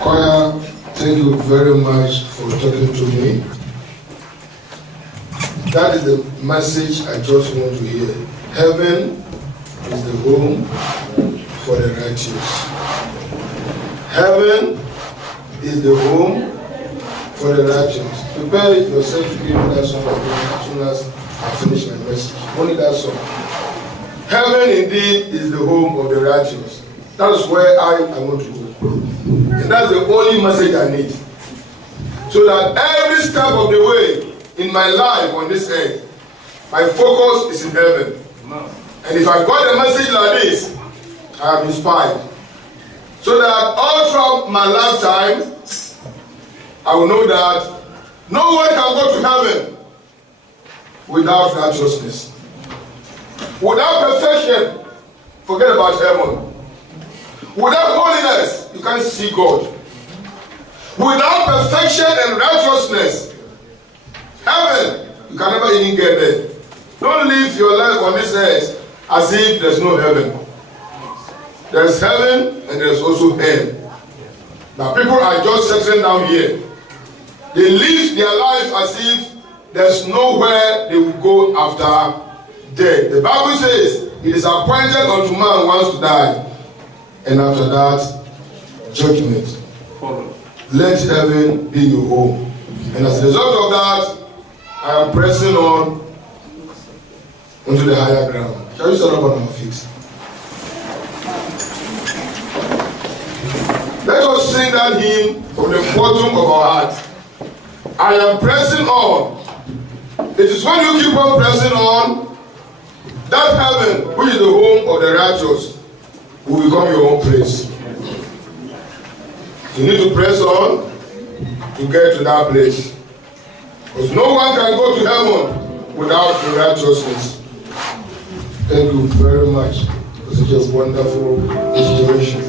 Choir, thank you very much for talking to me. That is the message I just want to hear. Heaven is the home for the righteous. Heaven is the home for the righteous. Prepare yourself to give me that song as soon as I finish my message. Only that song. Heaven indeed is the home of the righteous. That is where I want to go. And that's the only message I need. So that every step of the way in my life on this earth, my focus is in heaven. And if I got a message like this, I am inspired. So that all throughout my lifetime, I will know that no one can go to heaven without righteousness. Without perfection, forget about heaven. Without holiness, you can't see God. Without perfection and righteousness, heaven, you can never even get there. Don't live your life on this earth as if there's no heaven. There's heaven and there's also hell. Now people are just settling down here. They live their life as if there's nowhere they will go after death. The Bible says it is appointed unto man once to die. And after that, judgment. Let heaven be your home. And as a result of that, I am pressing on onto the higher ground. Shall we stand up on our feet? Let us sing that hymn from the bottom of our heart. I am pressing on. It is when you keep on pressing on, that heaven, which is the home of the righteous, will become your own place. You need to press on to get to that place. Because no one can go to heaven without the righteousness. Thank you very much for such a wonderful inspiration.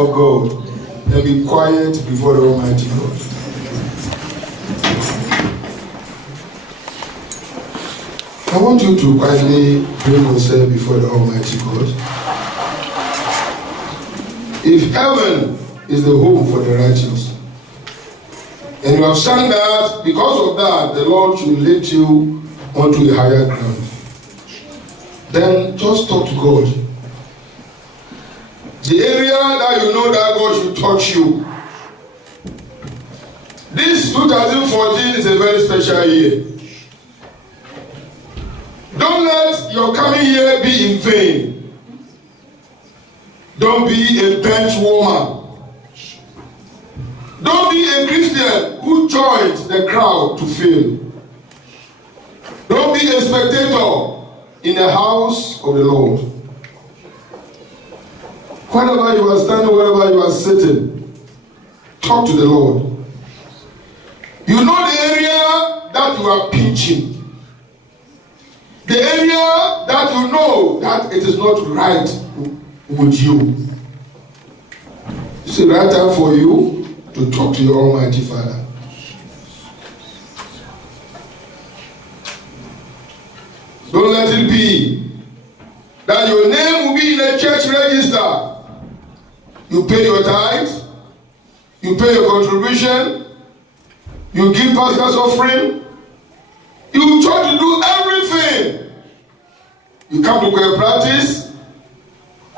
of God and be quiet before the Almighty God. I want you to quietly bring yourself before the Almighty God. If heaven is the home for the righteous, and you have sung that, because of that, the Lord should lift you onto a higher ground, then just talk to God. The area that you know that God should touch you. This 2014 is a very special year. Don't let your coming year be in vain. Don't be a bench warmer. Don't be a Christian who joined the crowd to fail. Don't be a spectator in the house of the Lord. Wherever you are standing, wherever you are sitting, talk to the Lord. You know the area that you are pinching. The area that you know that it is not right with you. It's the right time for you to talk to your Almighty Father. Don't let it be that your name will be in a church register. You pay your tithe, you pay your contribution, you give pastor's offering, you try to do everything. You come to choir practice,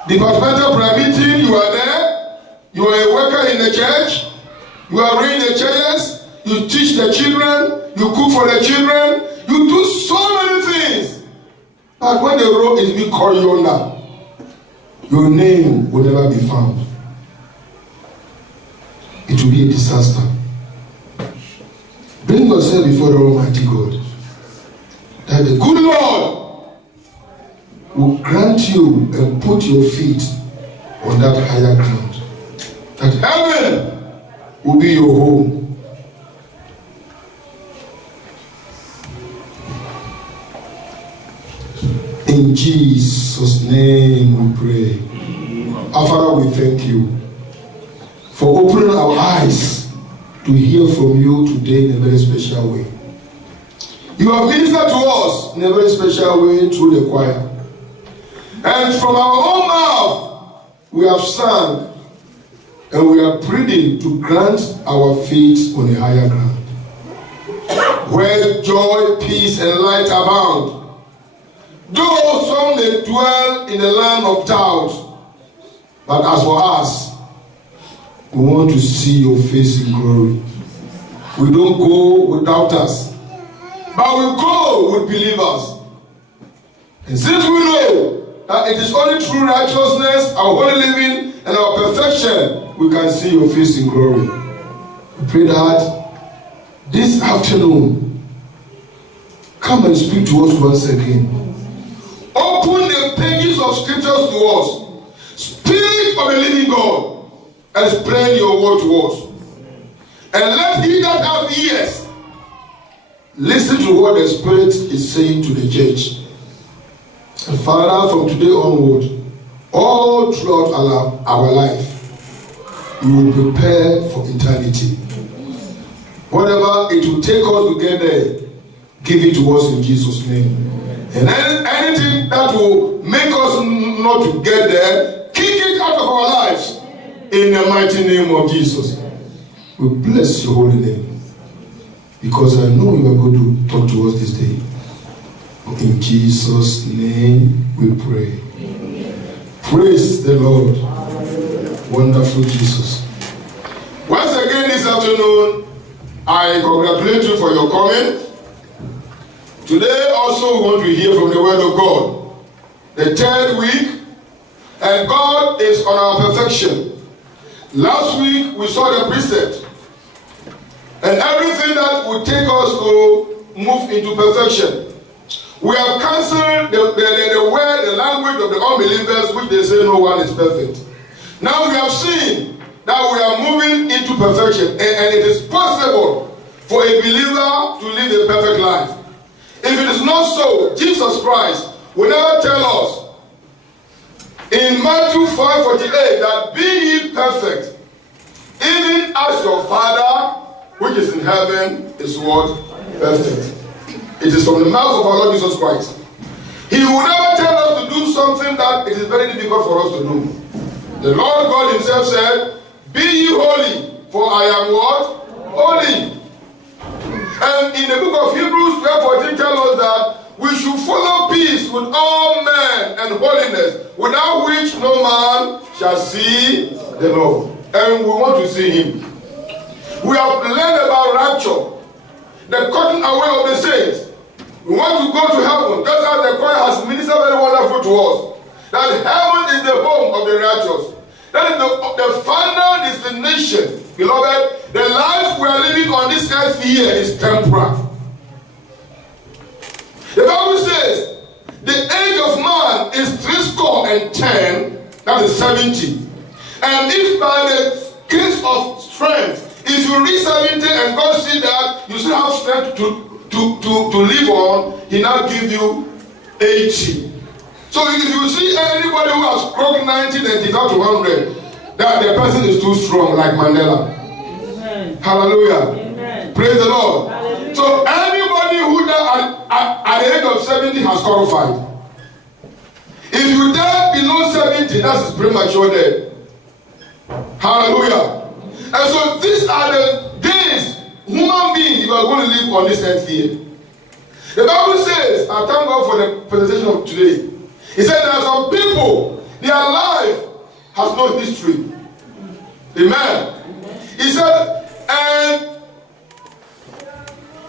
departmental prayer meeting, you are there, you are a worker in the church, you are arranging the chairs, you teach the children, you cook for the children, you do so many things. But when the road is being called yonder, your name will never be found. It will be a disaster. Bring yourself before the Almighty God, that the good Lord will grant you and put your feet on that higher ground. That heaven will be your home. In Jesus' name we pray. Our Father, we thank you for opening our eyes to hear from you today in a very special way. You have ministered to us in a very special way through the choir. And from our own mouth, we have sung and we are pleading to grant our feet on a higher ground, where joy, peace, and light abound. Though some may dwell in the land of doubt, but as for us, we want to see your face in glory. We don't go with doubters, but we go with believers. And since we know that it is only through righteousness, our holy living, and our perfection, we can see your face in glory. We pray that this afternoon, come and speak to us once again. Open the pages of scriptures to us. Spirit of the living God, explain your word to us. And let he that have ears listen to what the Spirit is saying to the church. And Father, from today onward, all throughout our life, we will prepare for eternity. Whatever it will take us to get there, give it to us in Jesus' name. And anything that will make us not to get there, kick it out of our lives in the mighty name of Jesus. We bless your holy name, because I know you are going to talk to us this day. In Jesus' name we pray. Amen. Praise the Lord. Wonderful Jesus. Once again this afternoon, I congratulate you for your comment. Today also we want to hear from the word of God. The third week, and God is on our perfection. Last week we saw the precept and everything that would take us to move into perfection. We have cancelled the word, the language of the unbelievers, which they say no one is perfect. Now we have seen that we are moving into perfection, and it is possible for a believer to live a perfect life. If it is not so, Jesus Christ will never tell us in Matthew 5:48 that be ye perfect, even as your Father which is in heaven is what? Perfect. It is from the mouth of our Lord Jesus Christ. He will never tell us to do something that it is very difficult for us to do. The Lord God himself said, be ye holy, for I am what? Holy. And in the book of Hebrews 12:14 tells us that we should follow peace with all men and holiness, without which no man shall see the Lord. And we want to see him. We have learned about rapture, the cutting away of the saints. We want to go to heaven, just as the choir has ministered very wonderful to us. That heaven is the home of the righteous. That is the final destination. Beloved, the life we are living on this earth here is temporal. The Bible says the age of man is 70, that is 70. And if by the case of strength, if you reach 70 and God see that you still have strength to live on, he now give you 80. So if you see anybody who has crossed 90 and is out to 100, that the person is too strong, like Mandela. Amen. Hallelujah. Amen. Praise the Lord. Hallelujah. So anybody who died at the age of 70 has qualified. If you die below 70, that is premature death. Hallelujah. And so these are the days human beings you are going to live on this earth here. The Bible says, I thank God for the presentation of today. He said there are some people, their life has no history. Amen. He said, and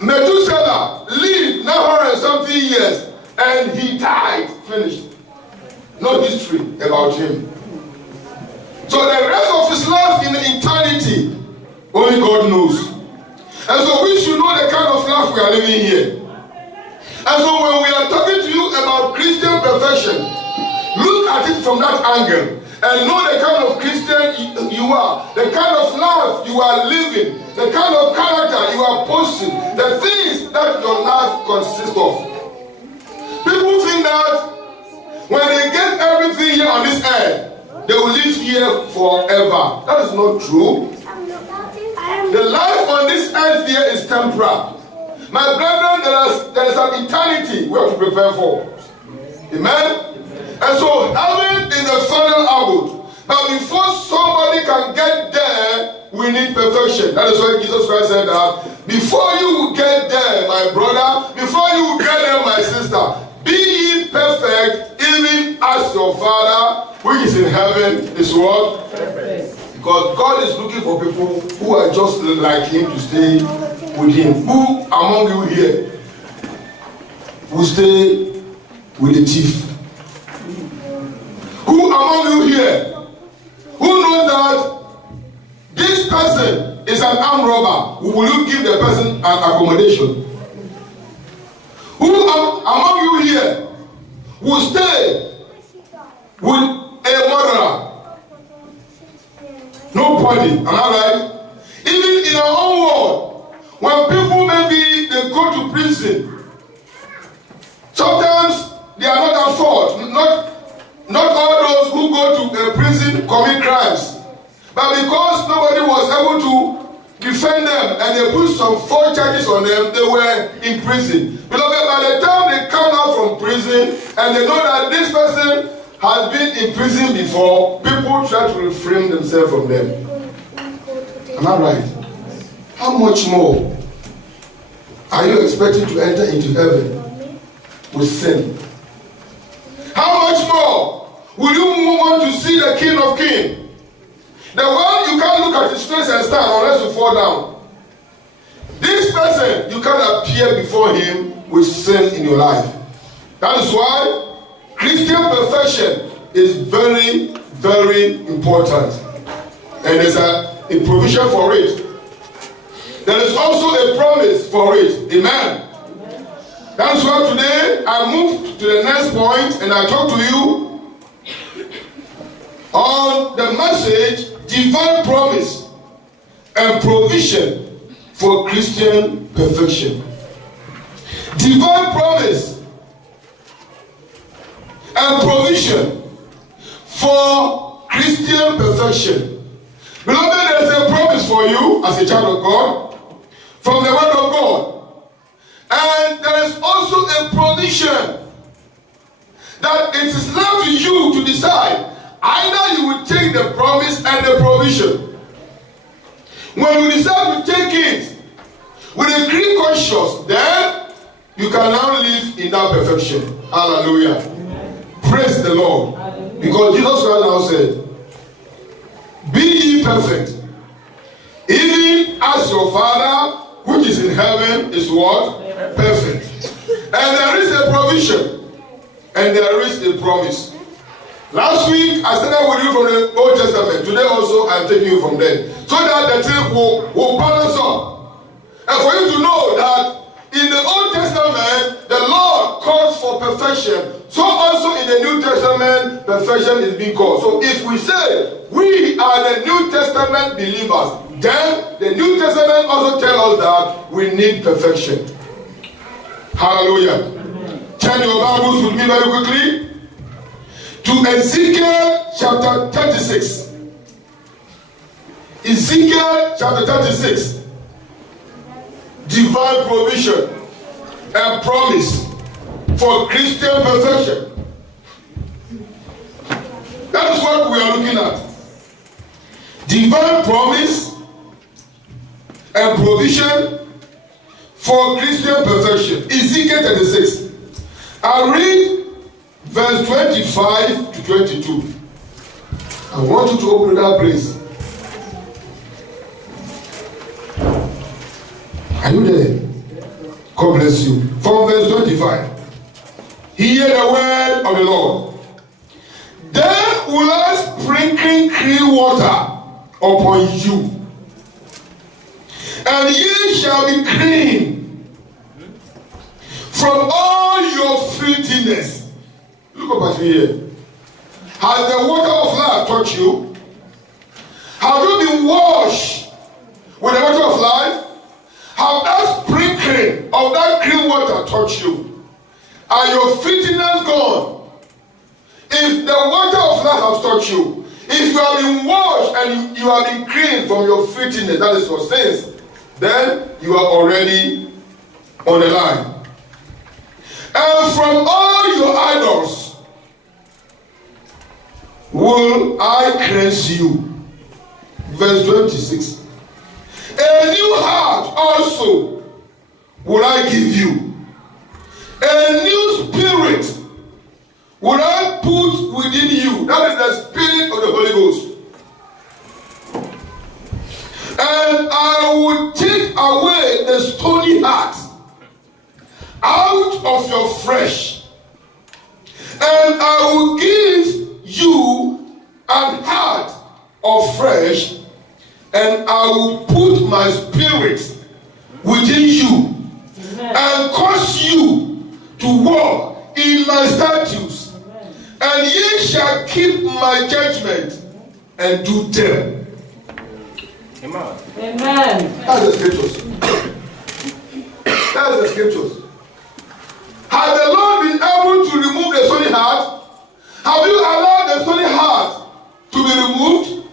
Methuselah lived 900 and something years and he died. Finished. No history about him. So the rest of his life in eternity, only God knows. And so we should know the kind of life we are living here. And so when we are talking to you about Christian perfection, look at it from that angle and know the kind of Christian you are, the kind of life you are living, the kind of character you are posting, the things that your life consists of. People think that when they get everything here on this earth, they will live here forever. That is not true. The life on this earth here is temporal. My brethren, there is an eternity we have to prepare for. Amen? And so heaven is the final abode. But before somebody can get there, we need perfection. That is why Jesus Christ said that before you get there, my brother, before you get there, my sister, be ye perfect, even as your Father which is in heaven is what? Perfect. Because God is looking for people who are just like him to stay with him. Who among you here will stay with the thief? Who among you here who knows that this person is an armed robber? Will you give the person an accommodation? Who among you here will stay with a murderer? Nobody. Am I right? Even in our own world, when people maybe they go to prison, sometimes they are not at fault. Not all those who go to a prison commit crimes, but because nobody was able to defend them and they put some false charges on them, they were in prison. Beloved, by the time they come out from prison and they know that this person has been in prison before, people try to refrain themselves from them. Am I right? How much more are you expecting to enter into heaven with sin? How much more will you want to see the King of Kings? The one you can't look at his face and stand unless you fall down. This person, you can't appear before him with sin in your life. That is why Christian perfection is very, very important. And there's a provision for it. There is also a promise for it. Amen. That's why today I move to the next point and I talk to you on the message, divine promise and provision for Christian perfection. Divine promise and provision for Christian perfection. Beloved, there is a promise for you as a child of God from the word of God. And there is also a provision that it is left to you to decide. Either you will take the promise and the provision. When you decide to take it with a clear conscience, then you can now live in that perfection. Hallelujah. Amen. Praise the Lord. Hallelujah. Because Jesus Christ now said, be ye perfect, even as your Father which is in heaven is what? Perfect. And there is a provision, and there is a promise. Last week I started with you from the Old Testament. Today also I am taking you from there, so that the thing will balance up. And for you to know that in the Old Testament the Lord calls for perfection, so also in the New Testament perfection is being called. So if we say we are the New Testament believers, then the New Testament also tells us that we need perfection. Hallelujah. Turn your Bibles with me very quickly to Ezekiel chapter 36. Ezekiel chapter 36. Divine provision and promise for Christian perfection. That is what we are looking at. Divine promise and provision for Christian perfection. Ezekiel 36. I'll read verse 25 to 22. I want you to open that place. Are you there? God bless you. From verse 25. Hear the word of the Lord. Then will I sprinkle clean water upon you, and ye shall be clean from all your filthiness. Look up at me here. Has the water of life touched you? Have you been washed with the water of life? Have that sprinkling of that clean water touched you? Are your filthiness gone? If the water of life has touched you, if you have been washed and you have been clean from your filthiness, that is your sins, then you are already on the line. And from all your idols will I cleanse you. Verse 26. A new heart also will I give you. A new spirit will I put within you. That is the spirit of the Holy Ghost. And I will take away the stony heart out of your flesh. And I will give you an heart of flesh, and I will put my spirit within you. Amen. And cause you to walk in my statutes. Amen. And ye shall keep my judgment and do them. Amen. Amen. That's the scriptures. That's the scriptures. Has the Lord been able to remove the stony heart? Have you allowed the stony heart to be removed?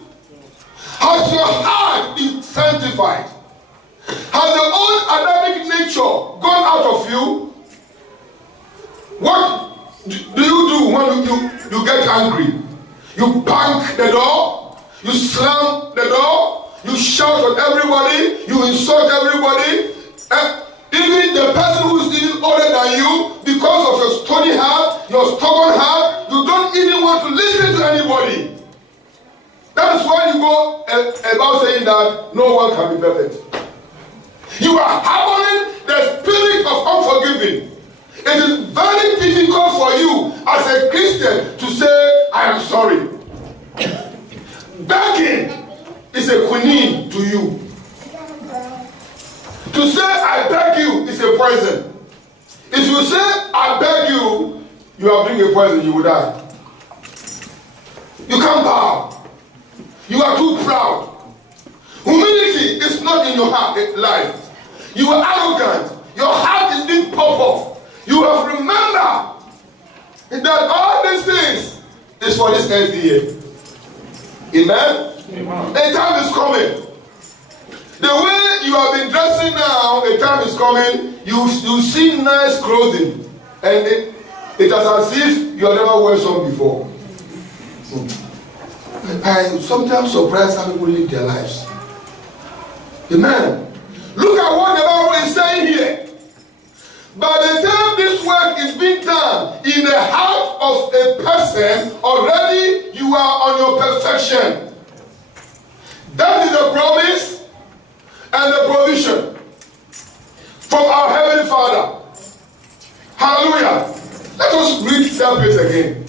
Has your heart been sanctified? Has the old Adamic nature gone out of you? What do you do when you get angry? You bang the door, you slam the door, you shout at everybody, you insult everybody, and even the person who is even older than you, because of your stony heart, your stubborn heart, you don't even want to listen to anybody. That is why you go about saying that no one can be perfect. You are harboring the spirit of unforgiving. It is very difficult for you as a Christian to say, I am sorry. Begging is a quinine to you. To say, I beg you, is a poison. If you say, I beg you, you are drinking a poison, you will die. You can't bow. You are too proud. Humility is not in your heart, life. You are arrogant. Your heart is being puffed off. You have remembered that all these things is for this earth here. Amen? Amen. A time is coming. The way you have been dressing now, a time is coming, you see nice clothing, and it is as if you have never worn some before. I sometimes surprised how people live their lives. Amen. Look at what the Bible is saying here. By the time this work is being done in the heart of a person, already you are on your perfection. That is the promise and the provision from our Heavenly Father. Hallelujah. Let us read that place again.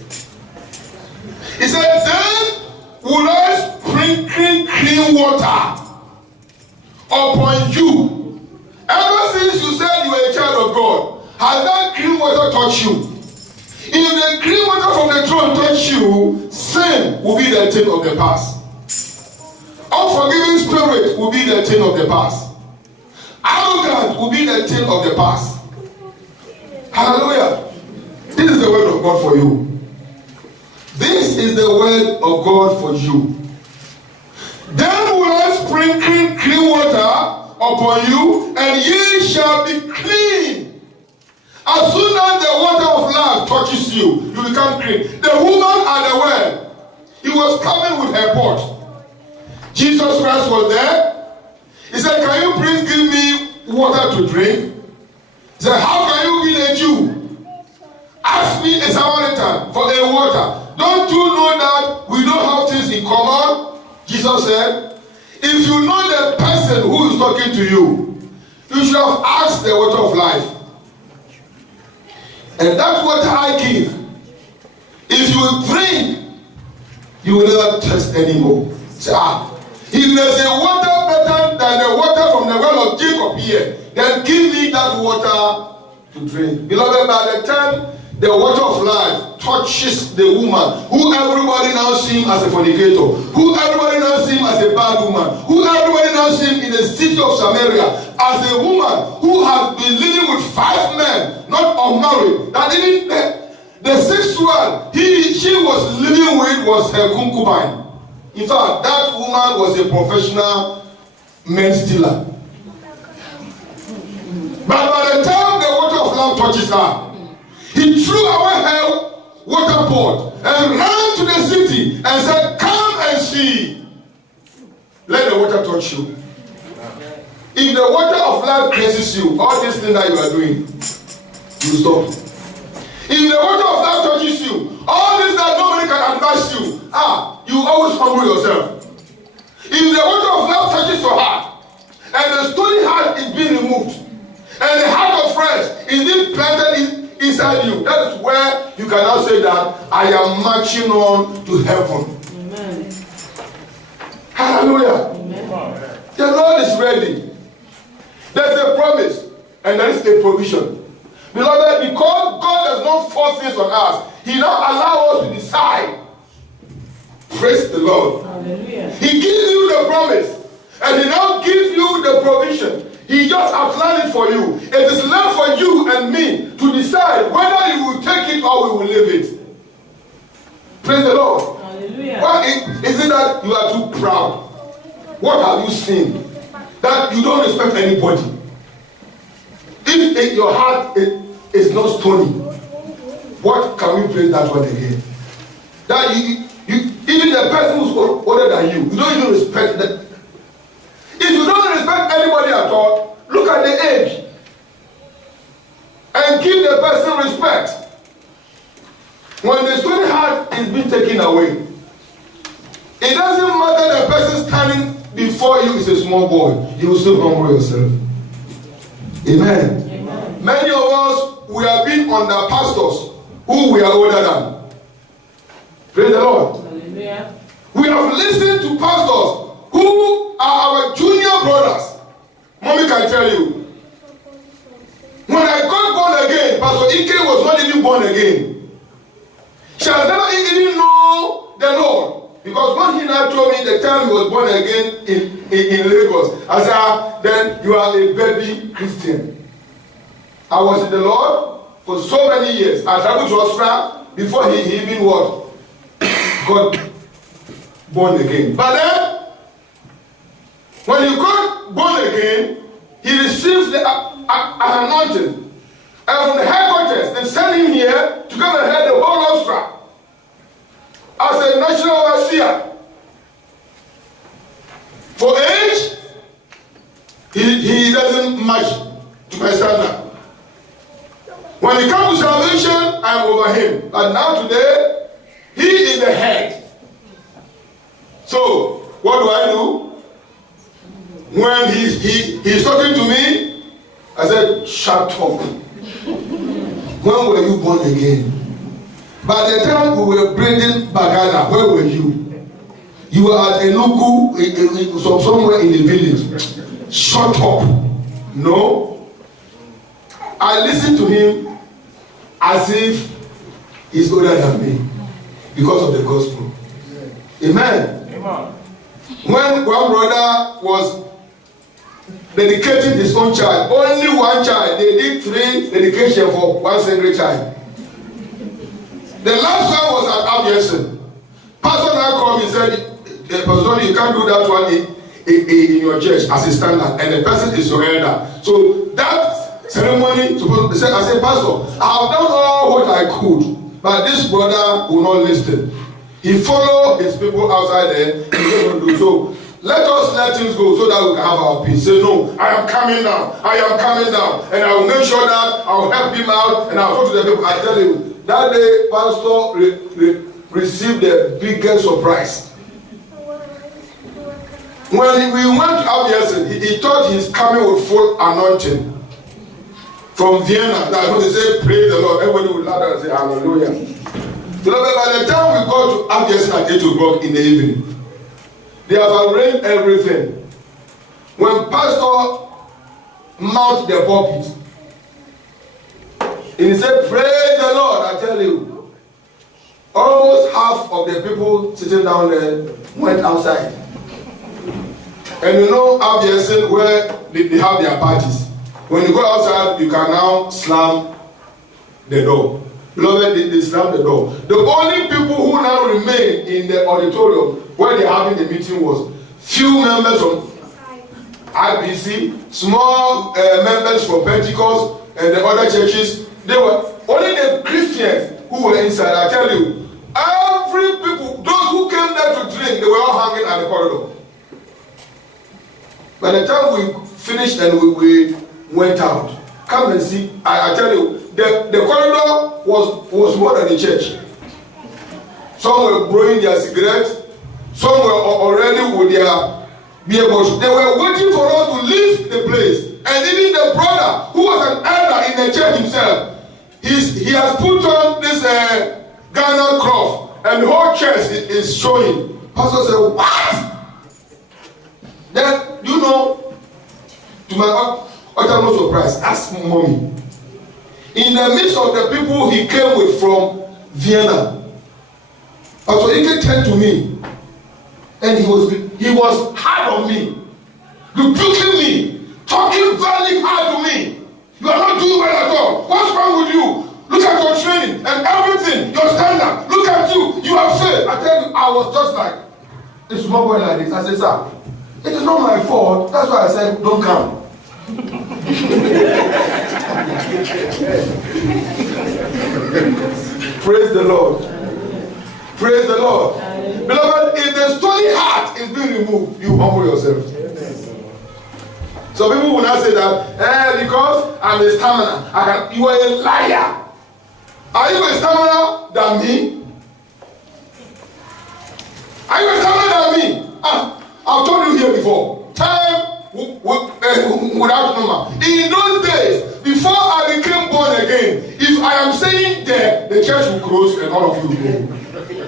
He said, then will I sprinkle clean water upon you. Ever since you said you were a child of God, has that clean water touched you? If the clean water from the throne touch you, sin will be the thing of the past. Unforgiving spirit will be the thing of the past. Arrogance will be the thing of the past. Hallelujah. This is the word of God for you. This is the word of God for you. Then will I sprinkle clean water upon you, and ye shall be clean. As soon as the water of life touches you, you become clean. The woman at the well, he was coming with her pot. Jesus Christ was there. He said, can you please give me water to drink? He said, how can you be a Jew? Ask me a Samaritan for a water. Don't you know that we don't have things in common? Jesus said, if you know the person who is talking to you, you should have asked the water of life. And that water I give, if you drink, you will never thirst anymore. Say, if there's a water better than the water from the well of Jacob here, then give me that water to drink. Beloved, by the time the water of life touches the woman, who everybody now sees as a fornicator, who everybody now sees as a bad woman, who everybody now sees in the city of Samaria as a woman who has been living with 5 men, not unmarried, that even the sixth one she was living with was her concubine. In fact, that woman was a professional man stealer. But by the time the water of life touches her, he threw away her water pot and ran to the city and said, come and see. Let the water touch you. If the water of life cleanses you, all these things that you are doing, you stop. If the water of life touches you, all this that nobody can advise you, you always humble yourself. If the water of life touches your heart, and the stony heart is being removed, and the heart of flesh is being planted inside you, that is where you can now say that I am marching on to heaven. Amen. Hallelujah. Amen. The Lord is ready. There's a promise and there is a provision. Beloved, because God does not force things on us, He now allows us to decide. Praise the Lord. Hallelujah. He gives you the promise and He now gives you the provision. He just outlined it for you. It is left for you and me to decide whether you will take it or we will leave it. Praise the Lord. Hallelujah. Why is it that you are too proud? What have you seen? That you don't respect anybody. If your heart is not stony, what can we praise that one again? That you even the person who's older than you don't even respect that. If you don't respect anybody at all, look at the age and give the person respect. When the stony heart is being taken away, it doesn't matter the person standing before you is a small boy, you will still humble yourself. Amen. Amen. Many of us, we have been under pastors who we are older than. Praise the Lord. Hallelujah. We have listened to pastors who are our junior brothers. Mommy can tell you. When I got born again, Pastor Ike was not even born again. She has never even known the Lord. Because when he now told me the time he was born again in Lagos, I said, then you are a baby Christian. I was in the Lord for so many years. I traveled to Australia before he even what? got born again. But then, when he got born again, he received an anointing. And from the headquarters, they sent him here to come and head the whole Austria as a national overseer. For age, he doesn't match to my standard. When it comes to salvation, I am over him. But now today, he is the head. So, what do I do? When he's talking to me, I said, shut up. When were you born again? By the time we were breathing Bagada, where were you? You were at Enugu, somewhere in the village. Shut up. No. I listened to him as if he's older than me because of the gospel. Amen. Amen. When one brother was dedicating his own child, only one child, they did 3 dedication for one single child. The last one was at Abiyesen. Pastor now called me and said, Pastor, you can't do that one in your church as a standard, and the person is your elder. So that ceremony, I said, Pastor, I have done all what I could, but this brother will not listen. He followed his people outside there, and he didn't do so. Let us let things go so that we can have our peace. Say, no, I am coming down. I am coming down. And I will make sure that I will help him out, and I will talk to the people. I tell you, that day, Pastor received the biggest surprise. When we went to Abiyesen, he thought he's coming with full anointing. From Vienna, that when they say, praise the Lord, everybody would laugh and say, hallelujah. So by the time we got to Abiyesen at 8 o'clock in the evening, they have arranged everything. When Pastor mounted the pulpit, and he said, praise the Lord, I tell you, almost half of the people sitting down there went outside. And you know Abiyesen, where they have their parties. When you go outside, you can now slam the door. Beloved, they slam the door. The only people who now remain in the auditorium where they're having the meeting was few members from IBC, small members from Pentecost and the other churches. They were only the Christians who were inside. I tell you, every people, those who came there to drink, they were all hanging at the corridor. By the time we finished and we went out, come and see. I tell you, the corridor was more than a church. Some were blowing their cigarettes. Some were already with their beer bottles. They were waiting for us to leave the place. And even the brother, who was an elder in the church himself, he has put on this Ghana cloth, and the whole church is showing. Pastor said, what? Then, you know, to my uttermost surprise, ask mommy. In the midst of the people he came with from Vienna, Pastor Ike turned to me, and he was hard on me, rebuking me, talking very hard to me. You are not doing well at all. What's wrong with you? Look at your training and everything, your standard. Look at you. You have failed. I tell you, I was just like a small boy like this. I said, sir, it is not my fault. That's why I said, don't come. Praise the Lord. Praise the Lord. Beloved, if the stony heart is being removed, you humble yourself. Some people will not say that, because I'm a stamina. You are a liar. Are you a stamina than me? Are you a stamina than me? I've told you here before. Time without number. In those days, before I became born again, if I am saying there, the church will close and all of you will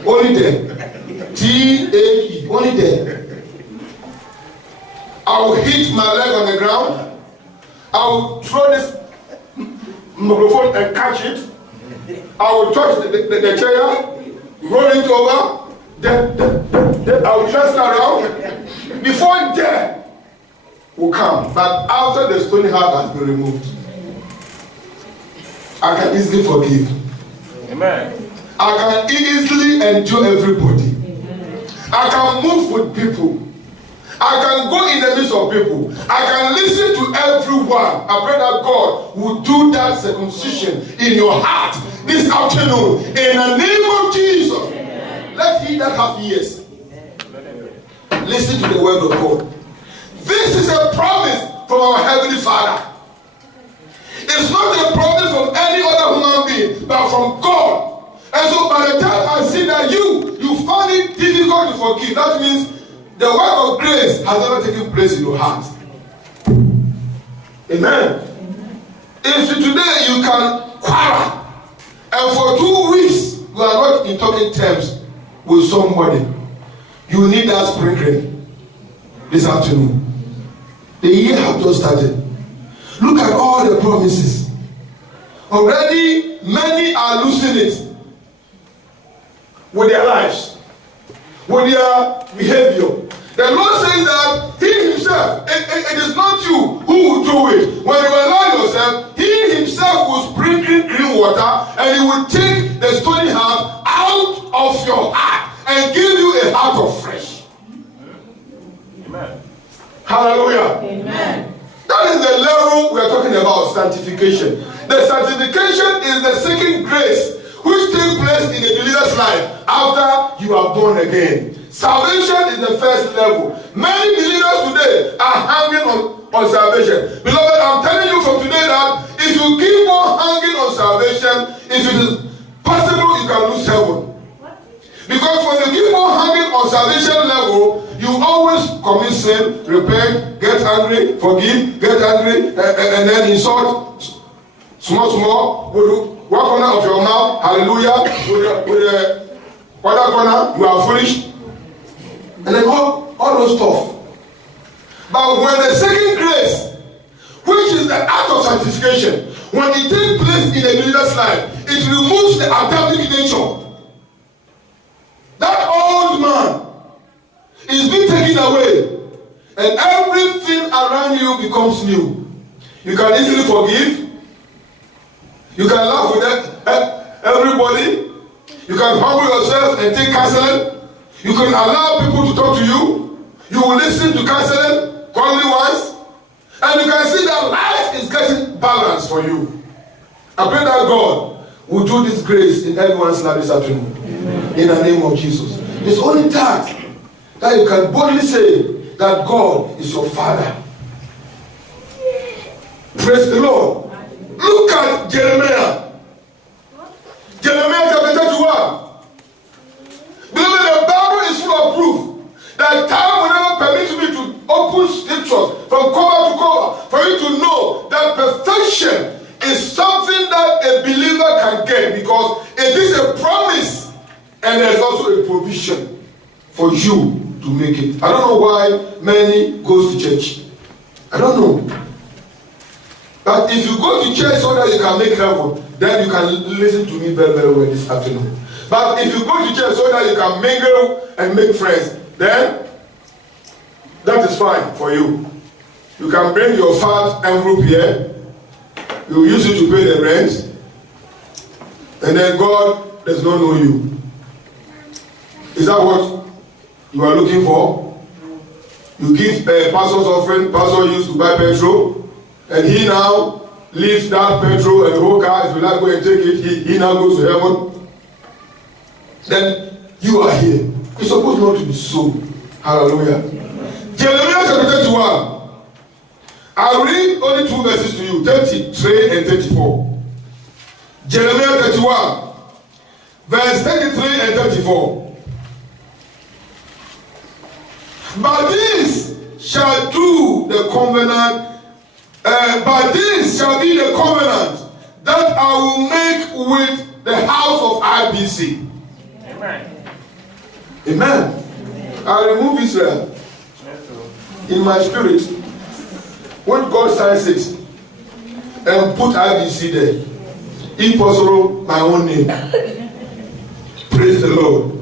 go. Only there. T-A-E. Only there. I will hit my leg on the ground. I will throw this microphone and catch it. I will touch the chair, roll it over, then I will turn around. Before death will come, but after the stony heart has been removed, I can easily forgive. Amen. I can easily endure everybody. I can move with people. I can go in the midst of people. I can listen to everyone. I pray that God will do that circumcision in your heart this afternoon. In the name of Jesus. Amen. Let he that have ears listen to the word of God. This is a promise from our Heavenly Father. It's not a promise from any other human being, but from God. And so by the time I see that you find it difficult to forgive, that means the work of grace has never taken place in your heart. Amen. If today you can quarrel, and for 2 weeks you are not in talking terms with somebody, you need that sprinkling this afternoon. The year has just started. Look at all the promises. Already many are losing it with their lives, with their behavior. The Lord says that He Himself, it is not you who will do it. When you allow yourself, He Himself will sprinkle clean water, and He will take the stony heart out of your heart and give you a heart of flesh. Amen. Hallelujah. Amen. That is the level we are talking about, sanctification. The sanctification is the second grace which takes place in a believer's life after you are born again. Salvation is the first level. Many believers today are hanging on salvation. Beloved, I'm telling you from today that if you keep on hanging on salvation, if it is possible, you can lose heaven. Because when you keep on hanging on salvation level, you always commit sin, repent, get angry, forgive, get angry, and then insult small with one corner of your mouth, hallelujah, with the other corner, you are foolish. And then all those stuff. But when the second grace, which is the act of sanctification, when it takes place in a believer's life, it removes the Adamic nature. That old man is being taken away, and everything around you becomes new. You can easily forgive. You can laugh with everybody. You can humble yourself and take counseling. You can allow people to talk to you. You will listen to counseling, godly ones, and you can see that life is getting balanced for you. I pray that God will do this grace in everyone's life this afternoon. Amen. In the name of Jesus. It's only that you can boldly say that God is your Father. Praise the Lord. Look at Jeremiah. Jeremiah chapter 31. Beloved, the Bible is full of proof that time will never permit me to open scriptures from cover to cover for you to know that perfection is something that a believer can get, because it is a promise and there's also a provision for you to make it. I don't know why many goes to church. I don't know. But if you go to church so that you can make heaven, then you can listen to me very, very well this afternoon. But if you go to church so that you can mingle and make friends, then that is fine for you. You can bring your fat envelope here. You will use it to pay the rent. And then God does not know you. Is that what you are looking for? You give a pastor's offering, pastor used to buy petrol, and he now leaves that petrol and the whole car. If you like go and take it, he now goes to heaven. Then you are here. It's supposed not to be so. Hallelujah. Jeremiah chapter 31. I'll read only 2 verses to you, 33 and 34. Jeremiah 31, verse 33 and 34. But this shall do the covenant, but this shall be the covenant that I will make with the house of IBC. Amen. Amen. I remove Israel in my spirit. When God signs it and put IBC there, if possible, my own name. Praise the Lord.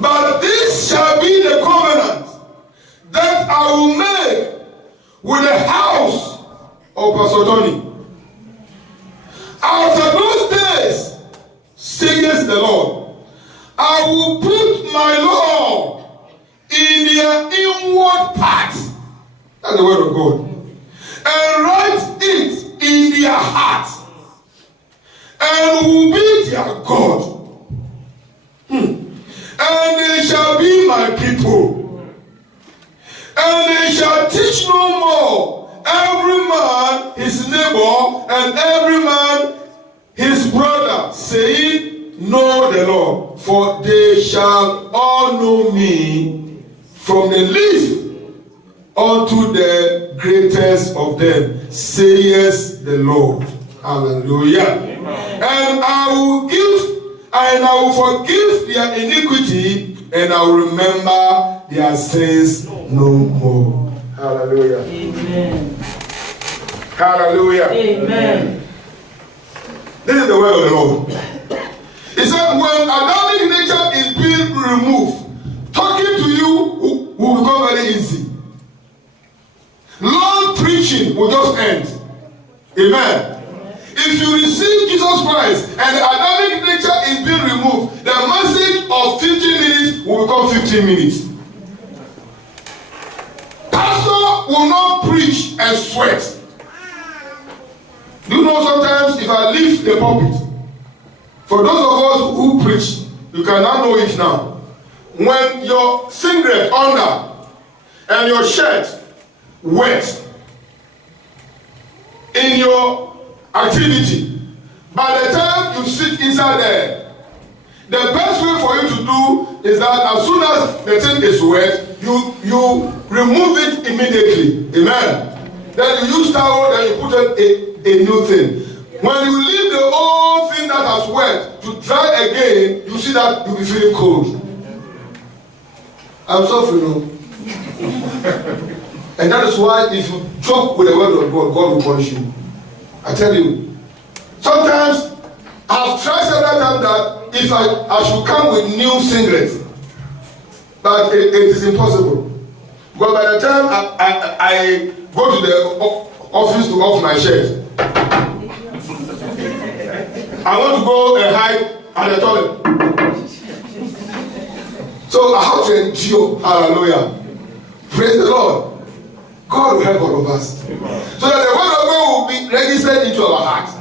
But this shall be the covenant that I will make with the house of Pastor Tony. After those days, says the Lord, I will put my law That's the word of God. And write it in their heart, and will be their God. And they shall be my people. And they shall teach no more every man his neighbor, and every man his brother, saying, Know the Lord, for they shall all know me, from the least unto the greatest of them, says the Lord. Hallelujah. Amen. And I will forgive their iniquity, and I will remember their sins no more. Hallelujah. Amen. Hallelujah. Amen. This is the word of the Lord. He said, when Adamic nature is being removed, talking to you will become very easy. Long preaching will just end. Amen. If you receive Jesus Christ and the Adamic nature is being removed, the message of 15 minutes will become 15 minutes. Pastor will not preach and sweat. Do you know sometimes if I leave the pulpit, for those of us who preach, you cannot know it now. When your singlet under and your shirt wet in your activity, by the time you sit inside there, the best way for you to do is that as soon as the thing is wet, you remove it immediately. Amen. Then you use towel, then you put a new thing. When you leave the old thing that has wet to dry again, you see that you'll be feeling cold. I'm suffering. And that is why if you joke with the word of God, God will punish you. I tell you. Sometimes I've tried several times that if I should come with new singlets, but it is impossible. But by the time I go to the office to off my shirt, I want to go and hide at the toilet. So I have to endure. Hallelujah. Praise the Lord. God will help all of us. So that the word of God will be registered into our hearts.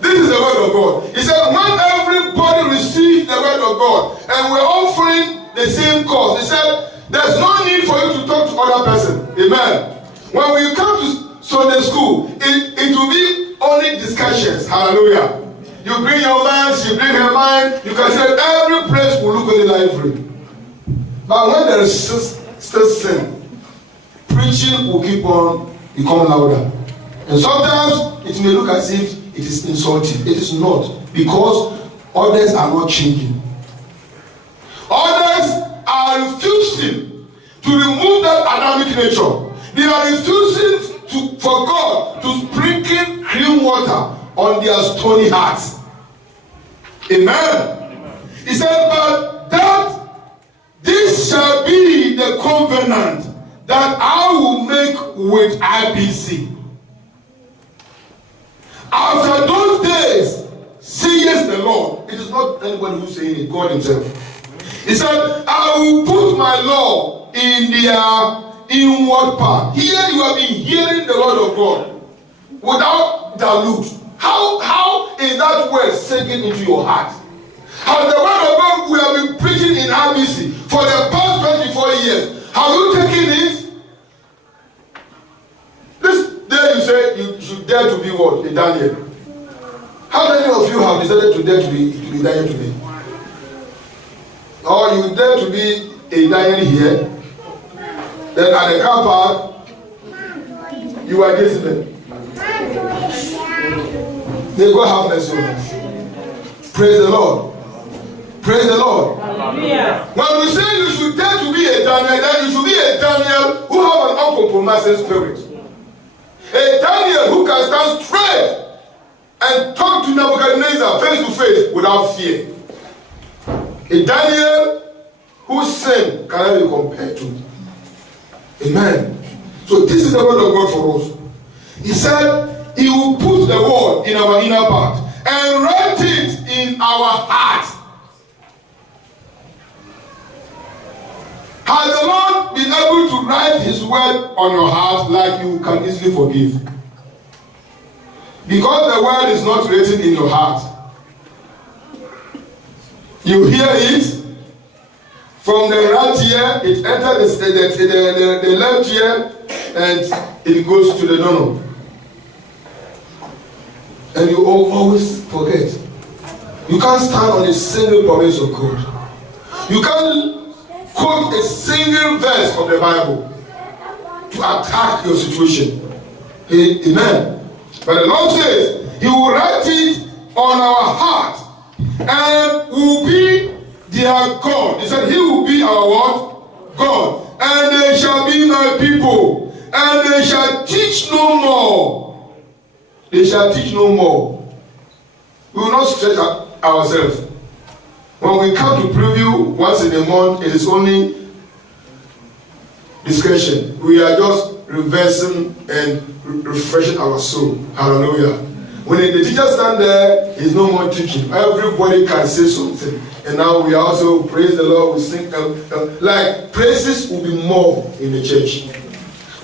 This is the word of God. He said, when everybody receives the word of God and we're offering the same cause, he said, there's no need for you to talk to other person. Amen. When we come to Sunday school, it will be only discussions. Hallelujah. You bring your mind, she bring her mind. You can say every place will look very lively. But when there is still sin, preaching will keep on becoming louder. And sometimes it may look as if it is insulting. It is not, because others are not changing. Others are refusing to remove that Adamic nature. They are refusing for God to sprinkle clean water on their stony hearts. Amen. He said, but that this shall be the covenant that I will make with IBC. After those days, says the Lord. It is not anybody who's saying it, God himself. He said, I will put my law in their inward part. Here you have been hearing the word of God without dilute. How is that word sinking into your heart? Has the word of God we have been preaching in RBC for the past 24 years, have you taken it? This day you say you should dare to be what? A Daniel. How many of you have decided to dare to be Daniel today? Or you dare to be a Daniel here, then at the car park, you are Jezebel. May God have mercy on us. Praise the Lord. Praise the Lord. Hallelujah. When we say you should dare to be a Daniel, then you should be a Daniel who have an uncompromising spirit. A Daniel who can stand straight and talk to Nebuchadnezzar face to face without fear. A Daniel whose sin cannot be compared to. Amen. So this is the word of God for us. He said he will put the word in our inner part and write it in our heart. Has the Lord been able to write his word on your heart like you can easily forgive. Because the word is not written in your heart. You hear it from the right ear, it enters the left ear, and it goes to the donor. And you always forget. You can't stand on a single promise of God. You can't quote a single verse of the Bible to attack your situation. Amen. But the Lord says he will write it on our heart and will be their God. He said he will be our what? God. And they shall be my people. And they shall teach no more. They shall teach no more. We will not stretch ourselves. When we come to preview once in a month, it is only discretion. We are just reversing and refreshing our soul. Hallelujah. When the teacher stand there, he's no more teaching. Everybody can say something. And now we also praise the Lord. We sing like praises will be more in the church.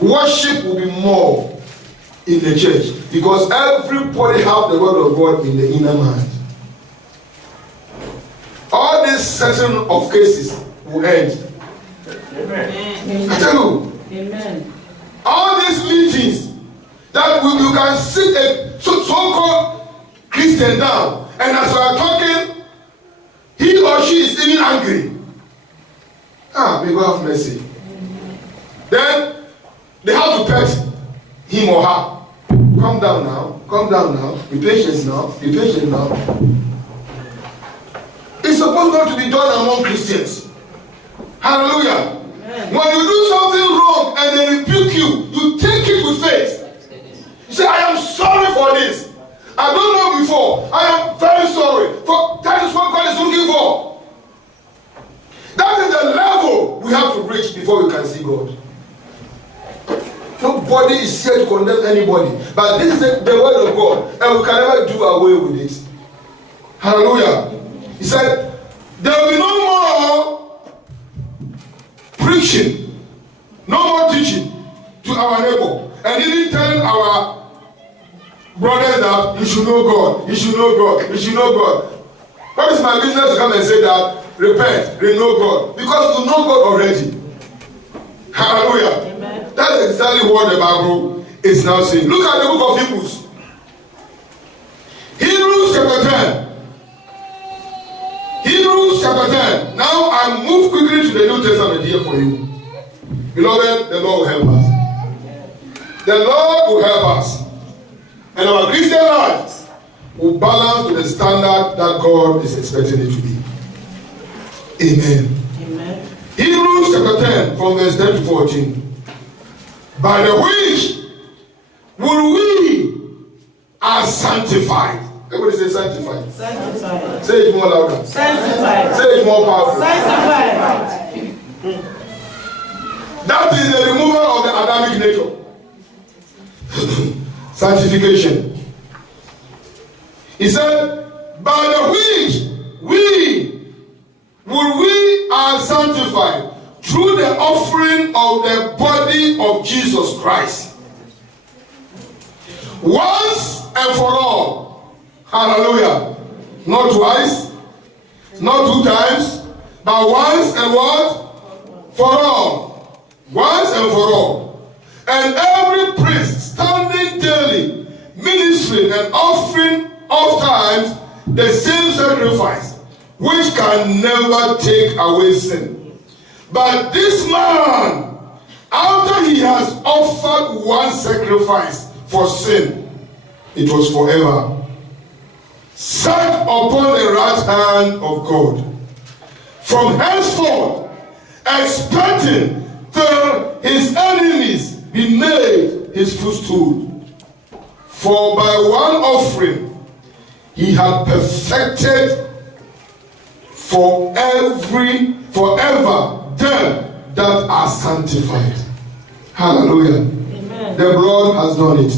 Worship will be more in the church because everybody have the word of God in the inner man. All this settling of cases will end. Amen. I tell you. Amen. All these meetings that you can sit a so-called Christian down, and as we are talking, he or she is even angry. May God have mercy. Then they have to pet him or her. Calm down now. Calm down now. Be patient now. Be patient now. It's supposed not to be done among Christians. Hallelujah. Amen. When you do something wrong and they rebuke you, you take it with faith. You say, I am sorry for this. I don't know before. I am very sorry. For that is what God is looking for. That is the level we have to reach before we can see God. Nobody is here to condemn anybody. But this is the word of God. And we can never do away with it. Hallelujah. He said, there will be no more preaching, no more teaching to our neighbor. And he didn't tell our brothers that you should know God, you should know God, you should know God. What is my business to come and say that? Repent, they know God. Because you know God already. Hallelujah. Amen. That's exactly what the Bible is now saying. Look at the book of Hebrews. Hebrews chapter 10. Hebrews chapter 10. Now I move quickly to the New Testament here for you. Beloved, the Lord will help us. The Lord will help us. And our Christian life will balance to the standard that God is expecting it to be. Amen. Amen. Hebrews chapter 10 from verse 10 to 14. By the which will we are sanctified. Everybody say sanctified. Sanctified. Say it more louder. Sanctified. Say it more powerful. Sanctified. That is the removal of the Adamic nature. Sanctification. He said, by the which we are sanctified through the offering of the body of Jesus Christ. Once and for all. Hallelujah. Not twice, not 2 times, but once and what? For all. Once and for all. And every priest standing daily, ministering and offering oftentimes the same sacrifice, which can never take away sin. But this man, after he has offered one sacrifice for sin, it was forever, sat upon the right hand of God. From henceforth, expecting till his enemies be made his footstool. For by one offering he had perfected forever them that are sanctified. Hallelujah. Amen. The blood has done it.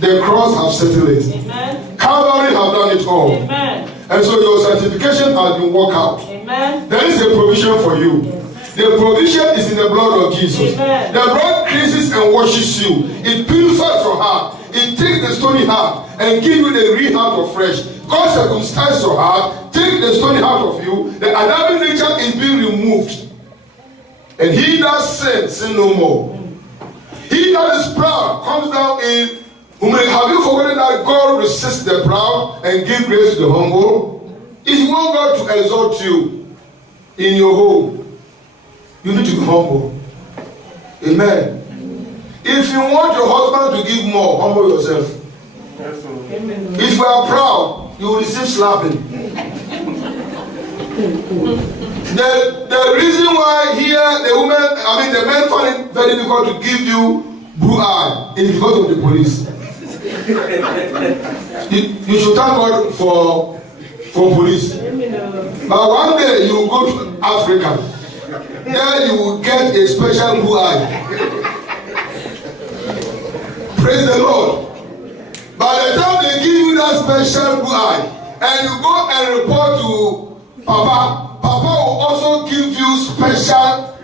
The cross has settled it. Amen. Calvary have done it all. Amen. And so your sanctification has been worked out. Amen. There is a provision for you. Yes. The provision is in the blood of Jesus. Amen. The blood cleanses and washes you. It purifies your heart. It takes the stony heart and gives you the real heart of flesh. God circumcises your heart, take the stony heart of you. The Adamic nature is being removed. And he that sins, sin no more. He that is proud comes down in humility. Have you forgotten that God resists the proud and gives grace to the humble? If you want God to exalt you in your home, you need to be humble. Amen. If you want your husband to give more, humble yourself. If you are proud, you will receive slapping. The reason why here the men find it very difficult to give you blue eye is because of the police. You should thank God for police. But one day you will go to Africa. There you will get a special blue eye. Praise the Lord. By the time they give you that special blue eye, and you go and report to Papa, Papa will also give you special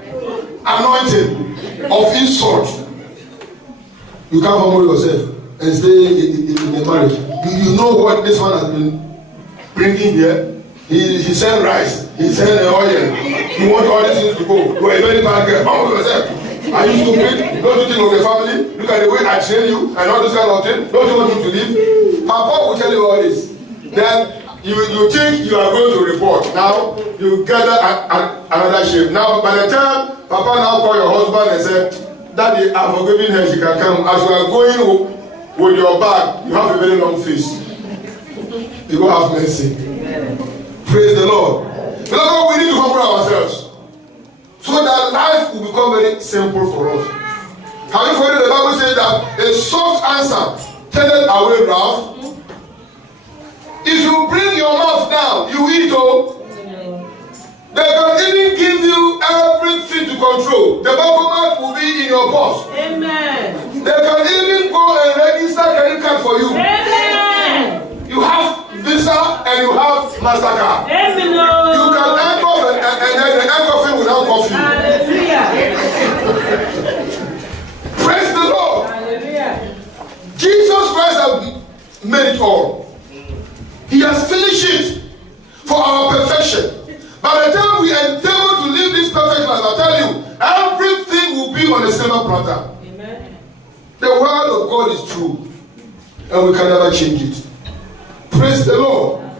anointing of insult. You can't humble yourself and stay in the marriage. You know what this one has been bringing here? He sent rice, he sent oil. You want all these things to go. You are a very bad girl. Humble yourself. Are you stupid? Don't you think of the family? Look at the way I train you and all this kind of thing. Don't you want him to leave? Papa will tell you all this. Then you think you are going to report. Now you gather another shape. Now by the time Papa now call your husband and say, Daddy, I'm forgiving her, she can come. As you are going with your bag, you have a very long face. You don't have mercy. Praise the Lord. Beloved, we need to humble ourselves so that life will become very simple for us. Have you forgotten the Bible says that a soft answer turneth away wrath? If you bring your mouth down, you eat. They can even give you everything to control. The government will be in your purse. Amen. They can even go and register credit card for you. Amen. You have Visa and you have MasterCard. Amen. You can handcuff and then the handcuffing will handcuff you. Hallelujah. Praise the Lord. Hallelujah. Jesus Christ has made it all. He has finished it for our perfection. By the time we endeavor to live this perfect life, I tell you, everything will be on a silver platter. Amen. The word of God is true, and we can never change it. Praise the Lord.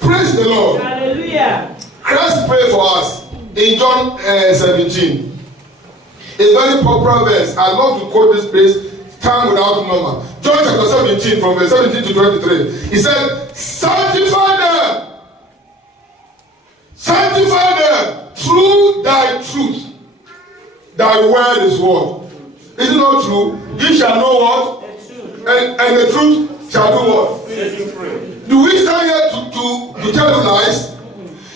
Praise the Lord. Hallelujah. Christ prayed for us in John 17. A very popular verse. I love to quote this place time without number. John chapter 17 from verse 17 to 23. He said, sanctify them. Sanctify them through thy truth. Thy word is what? Is it not true? You shall know what? And the truth shall do what? Do we stand here to tell you lies?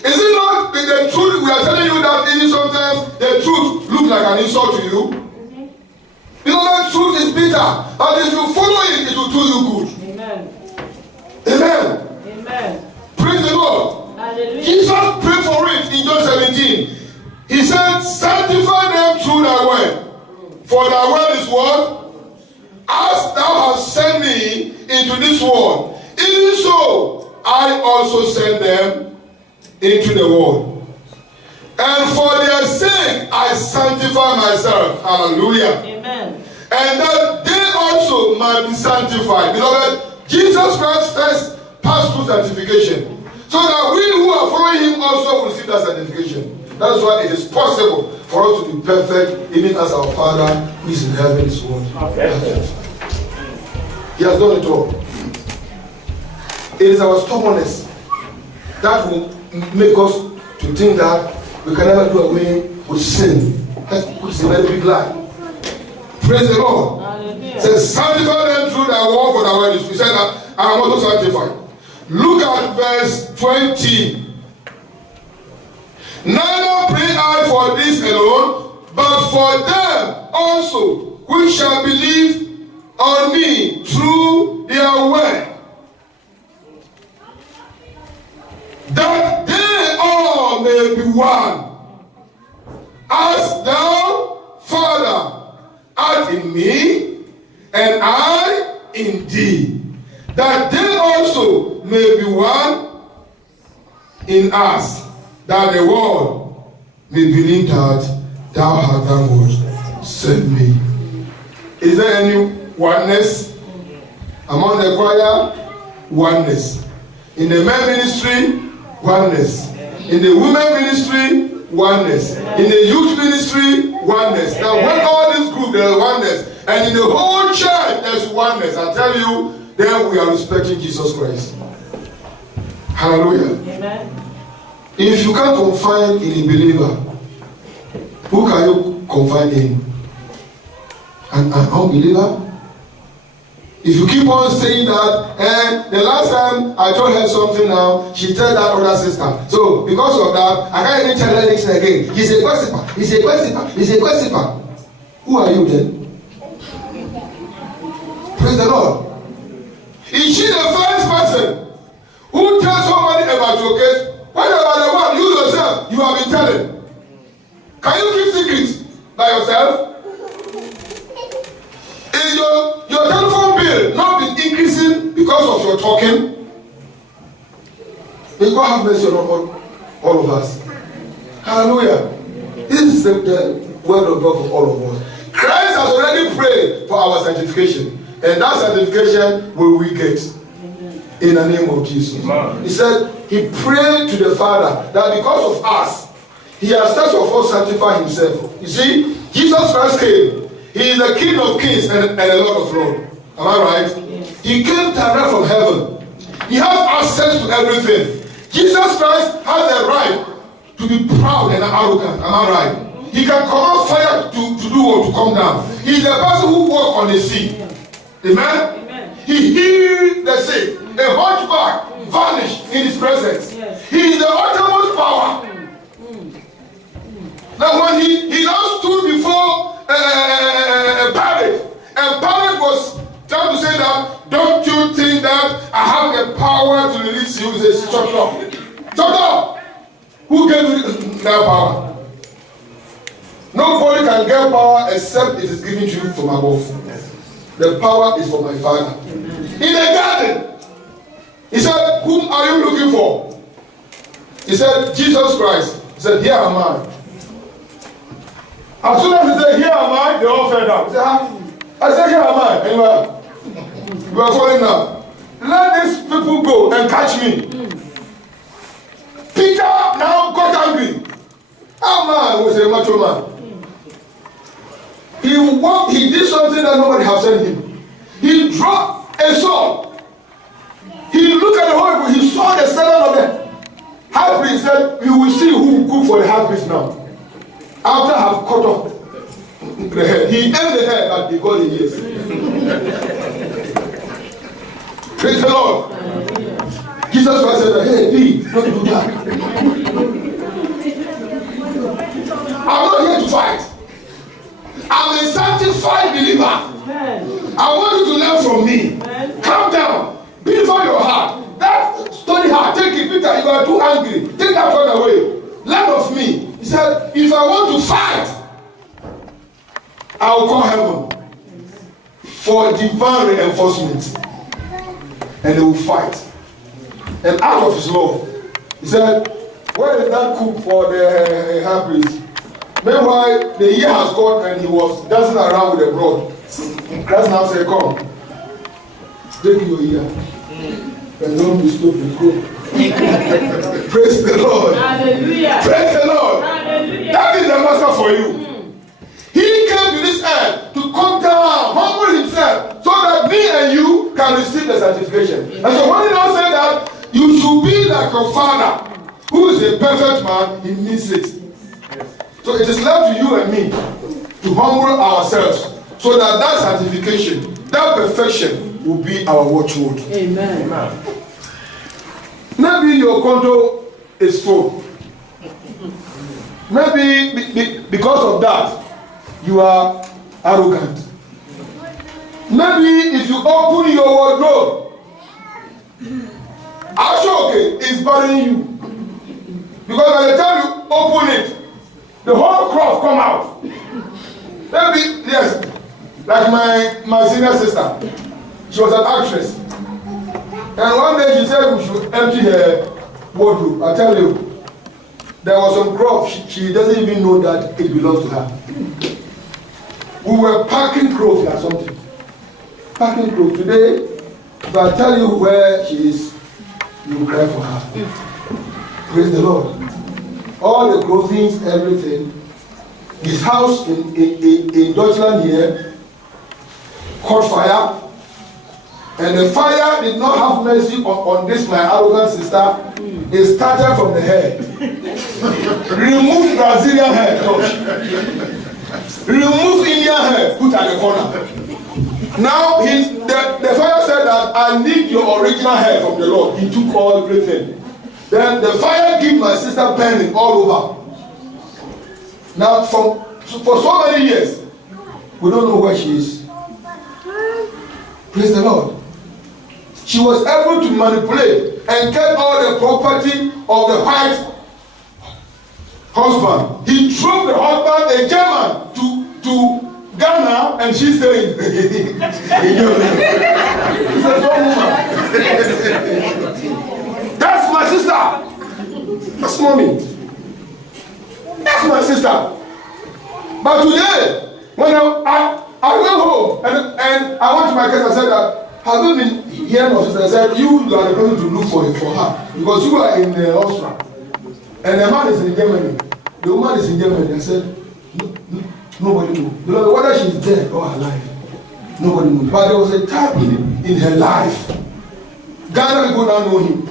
Is it not the truth we are telling you that even sometimes the truth looks like an insult to you? You know that truth is bitter, but if you follow it, it will do you good. Amen. Amen. Amen. Praise the Lord. Hallelujah. Jesus prayed for it in John 17. He said, sanctify them through thy word. For thy word is what? As thou hast sent me into this world, even so I also send them into the world. And for their sake I sanctify myself. Hallelujah. Amen. And that they also might be sanctified. Beloved, Jesus Christ first passed through sanctification, so that we who are following him also will receive that sanctification. That is why it is possible for us to be perfect, even as our Father who is in heaven is one. Perfect. He has done it all. It is our stubbornness that will make us to think that we can never do away with sin. Which is a very big lie. Praise the Lord. Hallelujah. It says, sanctify them through thy word, for thy word is. He said that I am also sanctified. Look at verse 20. Neither pray I for this alone, but for them also which shall believe on me through their word, that they all may be one, as thou, Father, art in me, and I in thee, that they also may be one in us, that the world may believe that thou hast downward sent me. Is there any oneness among the choir? Oneness. In the men ministry, oneness. In the women ministry, oneness. In the youth ministry, oneness. Now when all this group, there is oneness. And in the whole church, there's oneness. I tell you, then we are respecting Jesus Christ. Hallelujah. Amen. If you can't confide in a believer, who can you confide in? An unbeliever? If you keep on saying that, and the last time I told her something now, she told that other sister. So because of that, I can't even tell her anything again. He's a gossiper. He's a gossiper. He's a gossiper. Who are you then? Praise the Lord. Is she the first person who tells somebody about your case? What about the one you yourself you have been telling? Can you keep secrets by yourself? Is your telephone bill not been increasing because of your talking? May God have mercy on all of us. Hallelujah. This is the word of God for all of us. Christ has already prayed for our sanctification. And that sanctification will we get in the name of Jesus. He said he prayed to the Father that because of us, he has first of all sanctified himself. You see, Jesus Christ came. He is the King of kings and a Lord of lords. Am I right? Yes. He came direct from heaven. He has access to everything. Jesus Christ has the right to be proud and arrogant. Am I right? He can command fire to do what? To come down. He is the person who walked on the sea. Amen? Amen. He healed the sick. A hunchback vanished in his presence. Yes. He is the uttermost power. Now when he now stood before Pilate, and Pilate was trying to say that, don't you think that I have the power to release you? He says, shut up. Shut up. Who gave you that power? Nobody can get power except it is given to you from above. The power is from my Father. In the garden, he said, whom are you looking for? He said, Jesus Christ. He said, here am I. As soon as he said, here am I, they all fell down. He said, huh? I said, here am I. Anyway, you are falling now. Let these people go and catch me. Peter now got angry. That man was a macho man. He did something that nobody has sent him. He dropped a sword. He looked at the whole people. He saw the servant of the high priest. He said, we will see who will cook for the high priest now. After I have cut off the head, he ate the head and he got the ears. Praise the Lord. Jesus Christ said, hey, B, don't do that. I'm not here to fight. I'm a sanctified believer. I want you to learn from me. Calm down. Beautify your heart. That stony heart, take it, Peter. You are too angry. Take that one away. Learn of me. He said, if I want to fight, I will call heaven for divine reinforcement. And they will fight. And out of his love, he said, where is that cook for the high priest? Meanwhile, the year has gone and he was dancing around with the blood. Christ now said, come, take your ear. And don't be stupid, go. Praise the Lord. Hallelujah. Praise the Lord. Hallelujah. That is the master for you. He came to this earth to come down, humble himself, so that me and you can receive the sanctification. And so when he now said that, you should be like your Father, who is a perfect man, he means it. So it is left to you and me to humble ourselves, so that that sanctification, that perfection will be our watchword. Amen. Maybe your condo is full. Maybe because of that, you are arrogant. Maybe if you open your wardrobe, Ashoke is burying you. Because by the time you open it, the whole crop come out. Maybe, yes, like my senior sister. She was an actress. And one day she said we should empty her wardrobe. I tell you, there was some crop, she doesn't even know that it belongs to her. We were packing clothes or something. Packing clothes. Today, if I tell you where she is, you will cry for her. Praise the Lord. All the clothing, everything. His house in Deutschland here caught fire. And the fire did not have mercy on this my arrogant sister. It started from the head. Remove Brazilian hair, coach. Remove Indian hair, put at the corner. Now the fire said that I need your original hair from the Lord. He took all everything. Then the fire gave my sister burning all over. Now for so many years, we don't know where she is. Praise the Lord. She was able to manipulate and get all the property of the white husband. He drove the husband, a German, to Ghana, and she stayed in That's my sister. That's mommy. That's my sister. But today, when I went home and I went to my kids and said that, have you been hearing of sister? I said, you are the person to look for her because you are in Austria and the man is in Germany. The woman is in Germany. I said, nobody knows. Beloved, whether she is dead or alive, nobody knows. But there was a time in her life. Ghana people don't know him.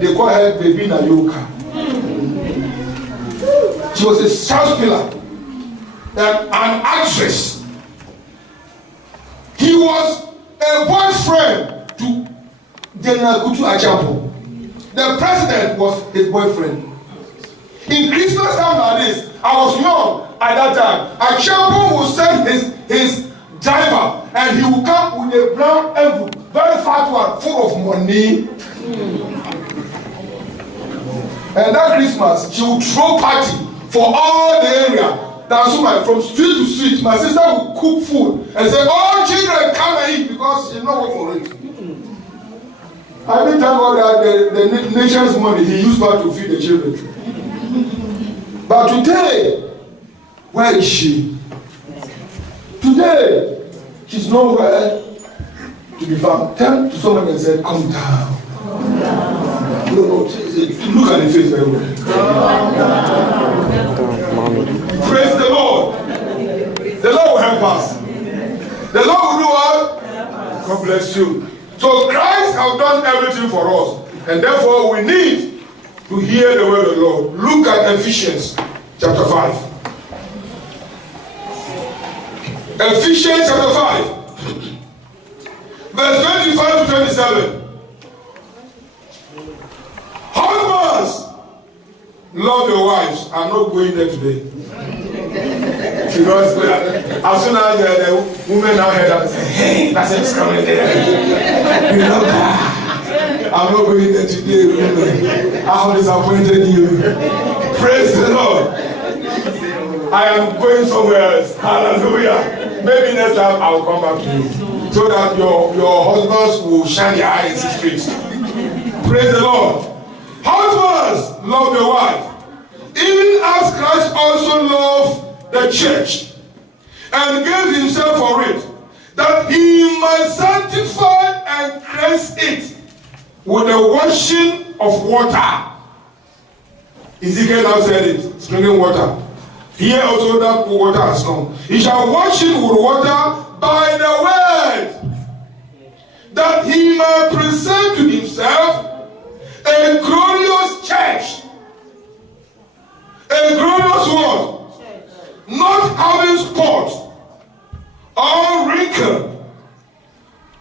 They call her Baby Nayoka. She was a shouspieler and an actress. He was a boyfriend to General Kutu Achampo. The president was his boyfriend. In Christmas time like this, I was young at that time. Achampo would send his driver and he would come with a brown envelope, very fat one, full of money. And that Christmas, she would throw party for all the area. That's why from street to street, my sister would cook food and say, all children come and eat because she know what for it. I didn't thank God that the nation's money, he used that to feed the children. But today, where is she? Today, she's nowhere to be found. Turn to someone and say, come down. No, look at the face very well. Praise the Lord. The Lord will help us. The Lord will do what? God bless you. So Christ has done everything for us. And therefore we need to hear the word of the Lord. Look at Ephesians chapter 5. Ephesians chapter 5. Verse 25 to 27. Husbands, love your wives. I'm not going there today. Because as soon as the women now heard that, hey, that's it's coming there. You know that. I'm not going there today, women. I have disappointed you. Praise the Lord. I am going somewhere else. Hallelujah. Maybe next time I will come back to you. So that your husbands will shine their eyes in the streets. Praise the Lord. Husbands, love your wife, even as Christ also loved the church and gave himself for it, that he might sanctify and cleanse it with the washing of water. Ezekiel now said it, sprinkling water. Here also that water has come. He shall wash it with water by the word, that he might present to himself a glorious church. A glorious one. Not having spot or wrinkle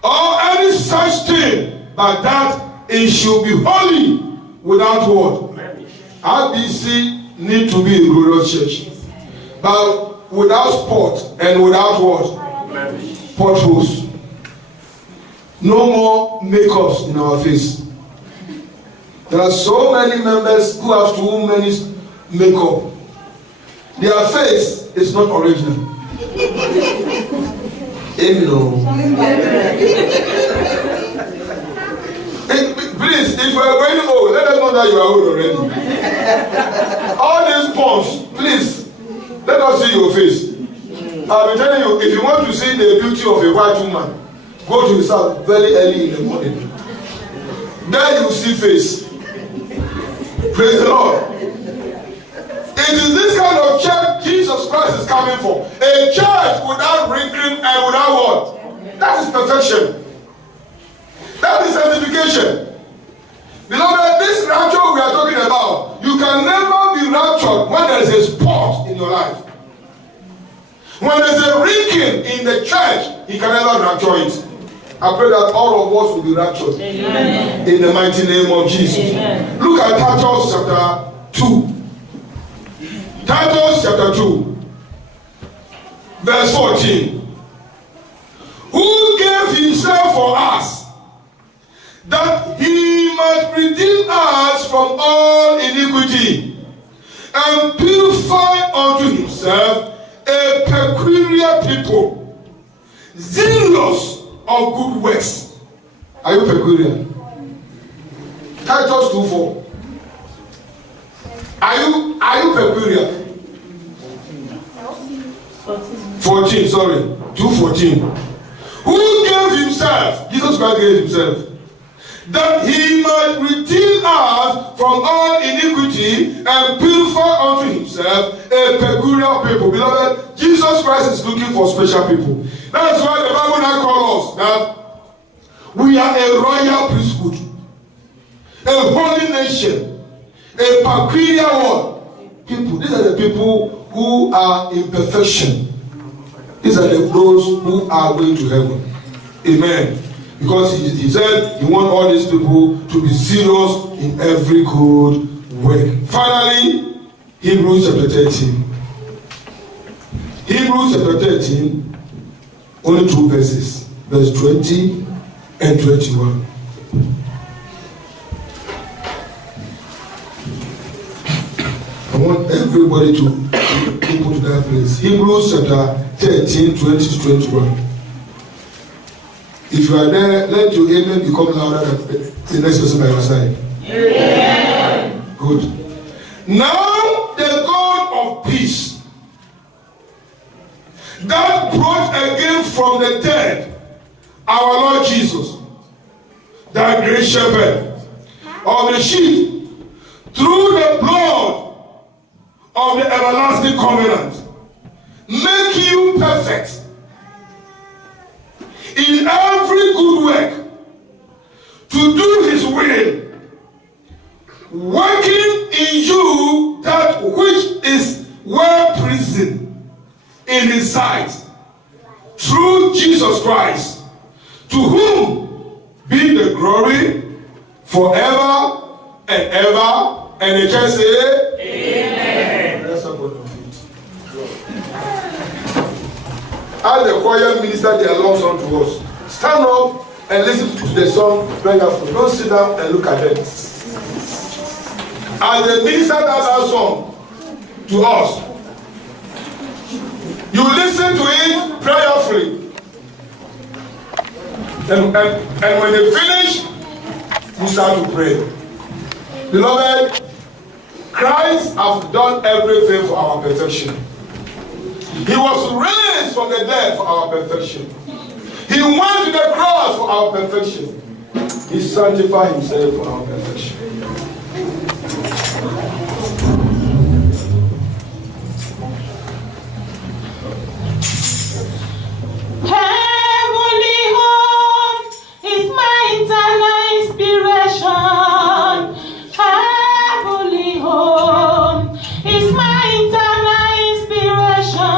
or any such thing, but that it should be holy without what? RBC need to be a glorious church. But without spot and without what? Potholes. No more makeups in our face. There are so many members who have too many makeup. Their face is not original. Please, if you are going old, let us know that you are old already. All these pawns, please, let us see your face. I've been telling you, if you want to see the beauty of a white woman, go to the south very early in the morning. There you see face. Praise the Lord. It is this kind of church Jesus Christ is coming for. A church without wrinkling and without what? That is perfection. That is sanctification. Beloved, this rapture we are talking about, you can never be raptured when there is a spot in your life. When there is a wrinkle in the church, he can never rapture it. I pray that all of us will be raptured. Amen. In the mighty name of Jesus. Amen. Look at Titus chapter 2. Titus chapter 2, verse 14. Who gave himself for us, that he might redeem us from all iniquity, and purify unto himself a peculiar people, zealous of good works. Are you peculiar? Titus 2:4. Are you peculiar? 14, sorry. 2:14. Who gave himself, Jesus Christ gave himself, that he might redeem us from all iniquity and purify unto himself a peculiar people. Beloved, Jesus Christ is looking for special people. That's why the Bible now calls us that we are a royal priesthood, a holy nation, a peculiar one. People. These are the people who are in perfection. These are those who are going to heaven. Amen. Because he said he wants all these people to be serious in every good work. Finally, Hebrews chapter 13. Hebrews chapter 13, only 2 verses. Verse 20 and 21. I want everybody to go to that place. Hebrews chapter 13, 20 to 21. If you are there, let your amen become louder than the next person by your side. Amen. Good. Now the God of peace, that brought again from the dead our Lord Jesus, that great shepherd of the sheep, through the blood of the everlasting covenant, make you perfect in every good work, to do his will, working in you that which is well pleasing in his sight, through Jesus Christ, to whom be the glory forever and ever. And the church say, Amen. Let's up on your feet. As the choir minister their love song to us, stand up and listen to the song prayerfully. Don't sit down and look at them. As the minister does that song to us, you listen to it prayerfully. And when they finish, you start to pray. Beloved, Christ has done everything for our perfection. He was raised from the dead for our perfection. He went to the cross for our perfection. He sanctified himself for our perfection. Heavenly home is my eternal inspiration. Heavenly home is my eternal inspiration.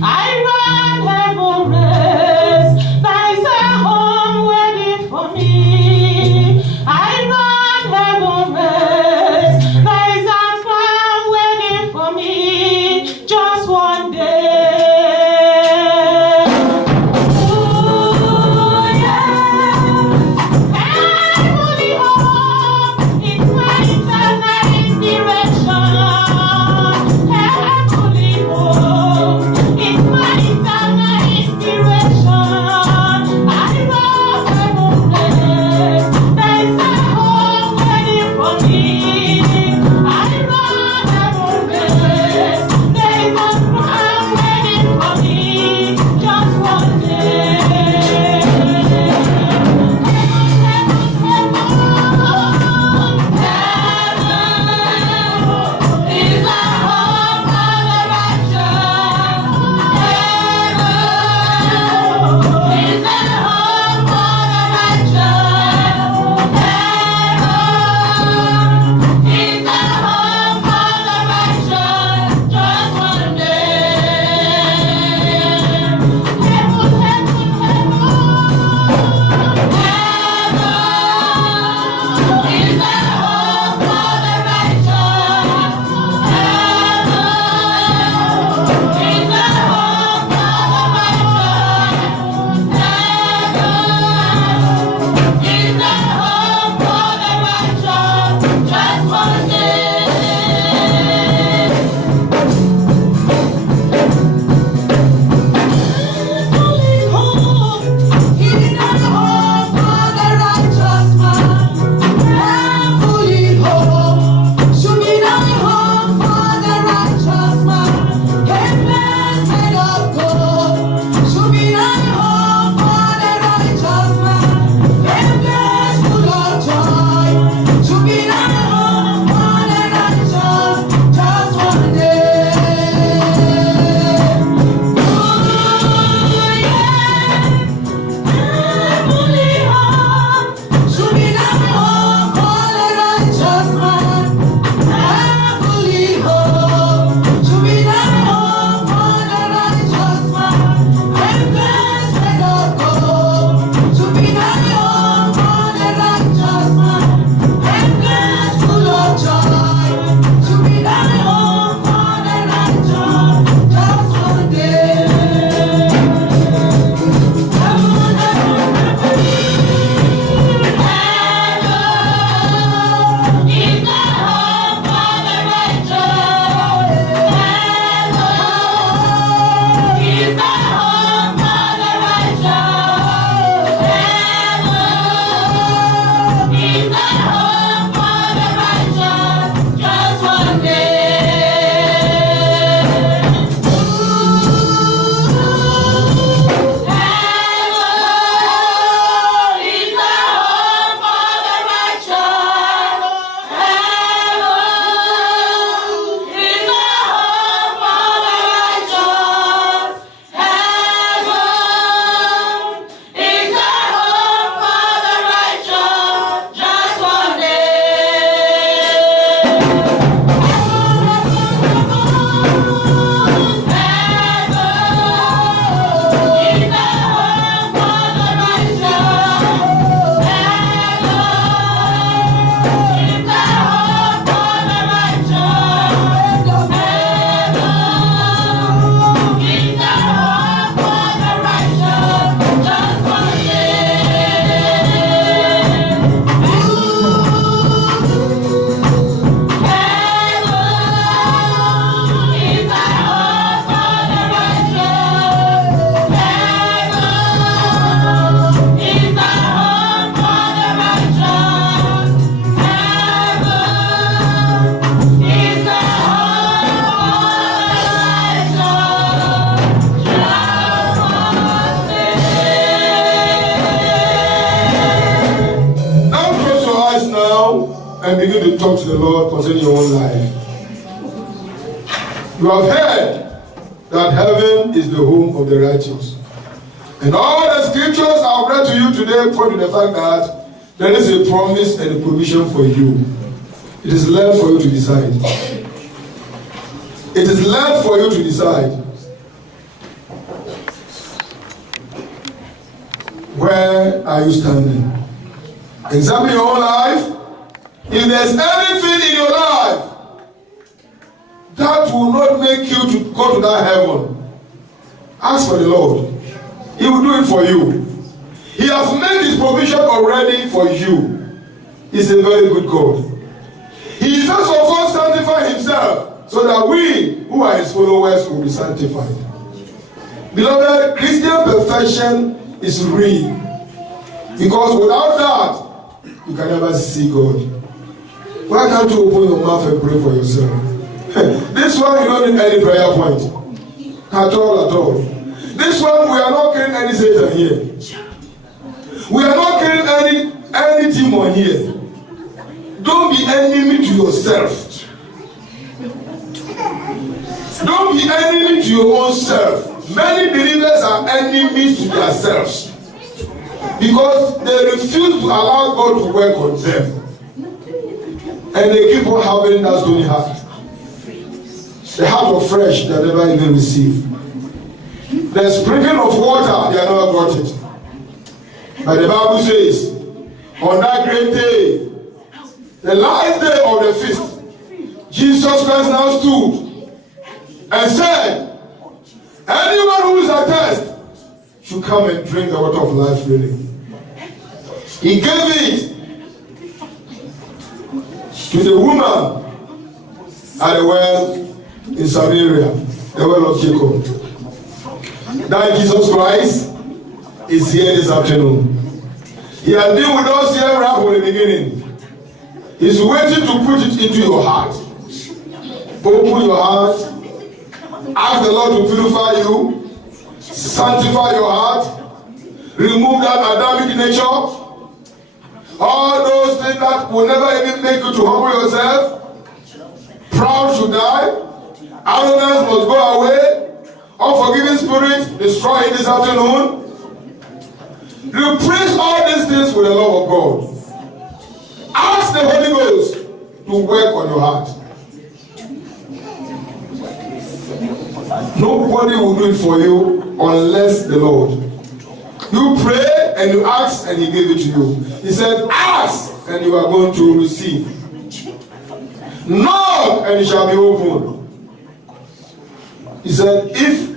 I run heaven race, there is a home waiting for me. I run heaven race, there is a crown waiting for me. Just one day. and begin to talk to the Lord concerning your own life. You have heard that heaven is the home of the righteous. And all the scriptures I've read to you today point to the fact that there is a promise and a provision for you. It is left for you to decide. It is left for you to decide. Where are you standing? Examine your own life. If there's anything in your life that will not make you to go to that heaven, ask for the Lord. He will do it for you. He has made his provision already for you. He's a very good God. He first of all sanctified himself so that we who are his followers will be sanctified. Beloved, Christian perfection is real. Because without that, you can never see God. Why can't you open your mouth and pray for yourself? This one, you don't need any prayer point. At all. This one, we are not killing any Satan here. We are not killing any demon here. Don't be enemy to yourself. Don't be enemy to your own self. Many believers are enemies to themselves because they refuse to allow God to work on them. And they keep on having that stony heart. The heart of flesh they never even receive. The sprinkling of water they never got it. But the Bible says, on that great day, the last day of the feast, Jesus Christ now stood and said, anyone who is athirst should come and drink the water of life freely. He gave it to the woman at the well in Samaria, the well of Jacob. That Jesus Christ is here this afternoon. He has been with us here right from the beginning. He's waiting to put it into your heart. Open your heart. Ask the Lord to purify you. Sanctify your heart. Remove that Adamic nature. All those things that will never even make you to humble yourself. Proud should die. Arrogance must go away. Unforgiving spirit, destroy it this afternoon. Replace all these things with the love of God. Ask the Holy Ghost to work on your heart. Nobody will do it for you unless the Lord. You pray and you ask and he gave it to you. He said, ask and you are going to receive. Knock and it shall be opened. He said, if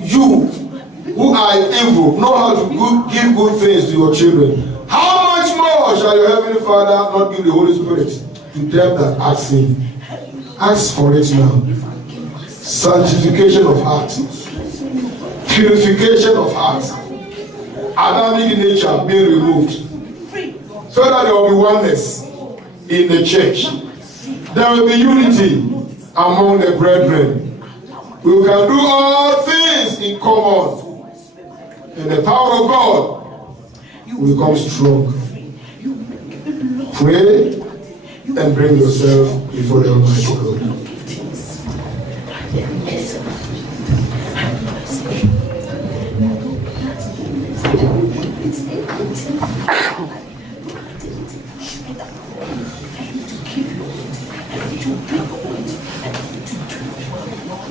you who are evil know how to give good things to your children, how much more shall your heavenly Father not give the Holy Spirit to them that ask him? Ask for it now. Sanctification of heart, purification of heart, Adamic nature being removed, so that there will be oneness in the church. There will be unity among the brethren. We can do all things in common, and the power of God will become strong. Pray and bring yourself before the Almighty God.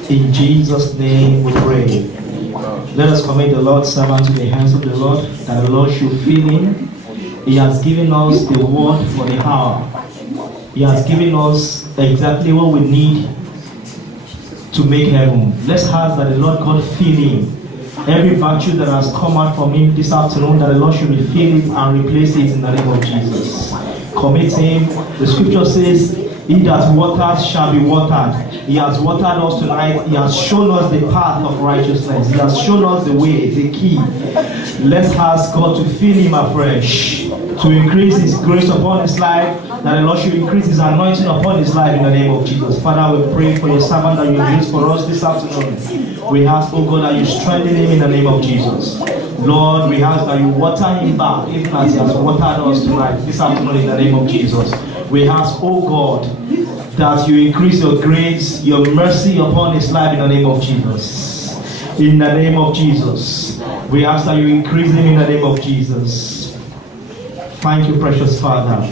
In Jesus' name we pray. Let us commit the Lord's servant to the hands of the Lord, that the Lord should fill him. He has given us the word for the hour. He has given us exactly what we need to make heaven. Let's ask that the Lord God fill him. Every virtue that has come out from him this afternoon, that the Lord should refill it and replace it in the name of Jesus. Commit him. The scripture says, he that waters shall be watered. He has watered us tonight. He has shown us the path of righteousness. He has shown us the way, the key. Let's ask God to fill him afresh, to increase his grace upon his life, that the Lord should increase his anointing upon his life in the name of Jesus. Father, we pray for your servant that you use for us this afternoon. We ask, oh God, that you strengthen him in the name of Jesus. Lord, we ask that you water him back, even as he has watered us tonight, this afternoon in the name of Jesus. We ask, oh God, that you increase your grace, your mercy upon his life in the name of Jesus. In the name of Jesus. We ask that you increase him in the name of Jesus. Thank you, precious Father.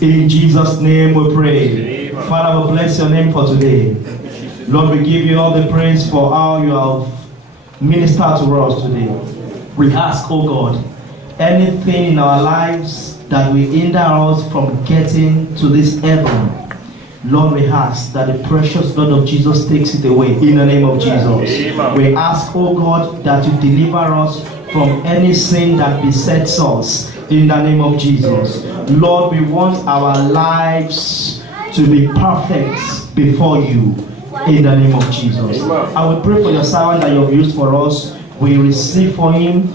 In Jesus' name we pray. Father, we bless your name for today. Lord, we give you all the praise for how you have ministered to us today. We ask, oh God, anything in our lives that will hinder us from getting to this heaven, Lord, we ask that the precious blood of Jesus takes it away in the name of Jesus. Amen. We ask, oh God, that you deliver us from any sin that besets us in the name of Jesus. Lord, we want our lives to be perfect before you in the name of Jesus. I will pray for your servant that you have used for us. We receive for him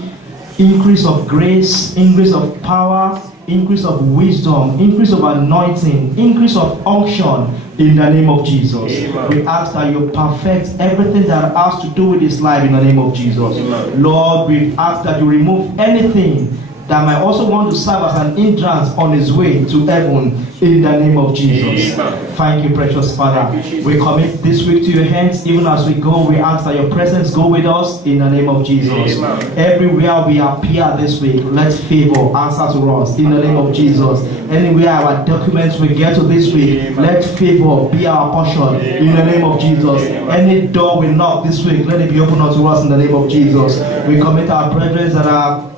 increase of grace, increase of power, increase of wisdom, increase of anointing, increase of unction in the name of Jesus. Amen. We ask that you perfect everything that has to do with his life in the name of Jesus. Amen. Lord, we ask that you remove anything that might also want to serve as an hindrance on his way to heaven in the name of Jesus. Amen. Thank you, precious Father. We commit this week to your hands. Even as we go, we ask that your presence go with us in the name of Jesus. Amen. Everywhere we appear this week, let favor answer to us in the name of Jesus. Anywhere our documents we get to this week, amen, let favor be our portion in the name of Jesus. Amen. Any door we knock this week, let it be opened unto us in the name of Jesus. We commit our brethren that have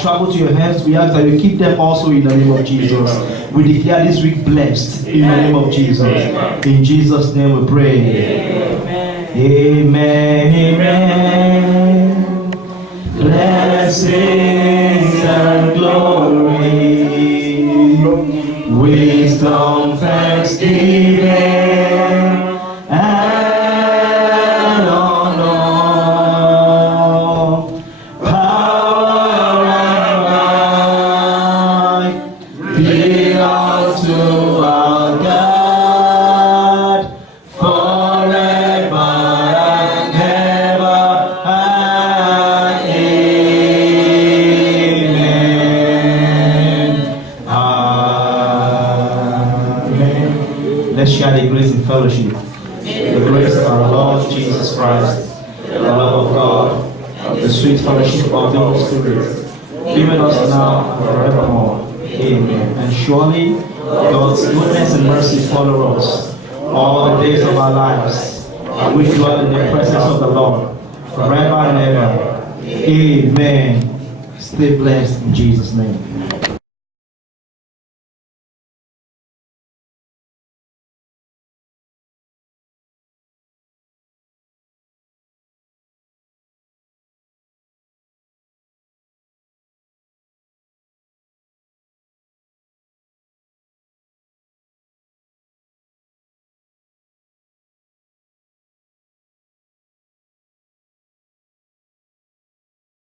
traveled to your hands. We ask that you keep them also in the name of Jesus. Amen. We declare this week blessed in the name of Jesus. Amen. In Jesus' name we pray. Amen. Amen. Blessings and glory, wisdom, thanksgiving, and honor, power and might be unto our God forever and ever. Amen. Let's share the grace in fellowship. The grace of our Lord Jesus Christ, the love of God, the sweet fellowship of the Holy Spirit, be with us now and forevermore. Amen. And surely God's goodness and mercy follow us all the days of our lives, and we dwell in the presence of the Lord forever and ever. Amen. Stay blessed in Jesus' name.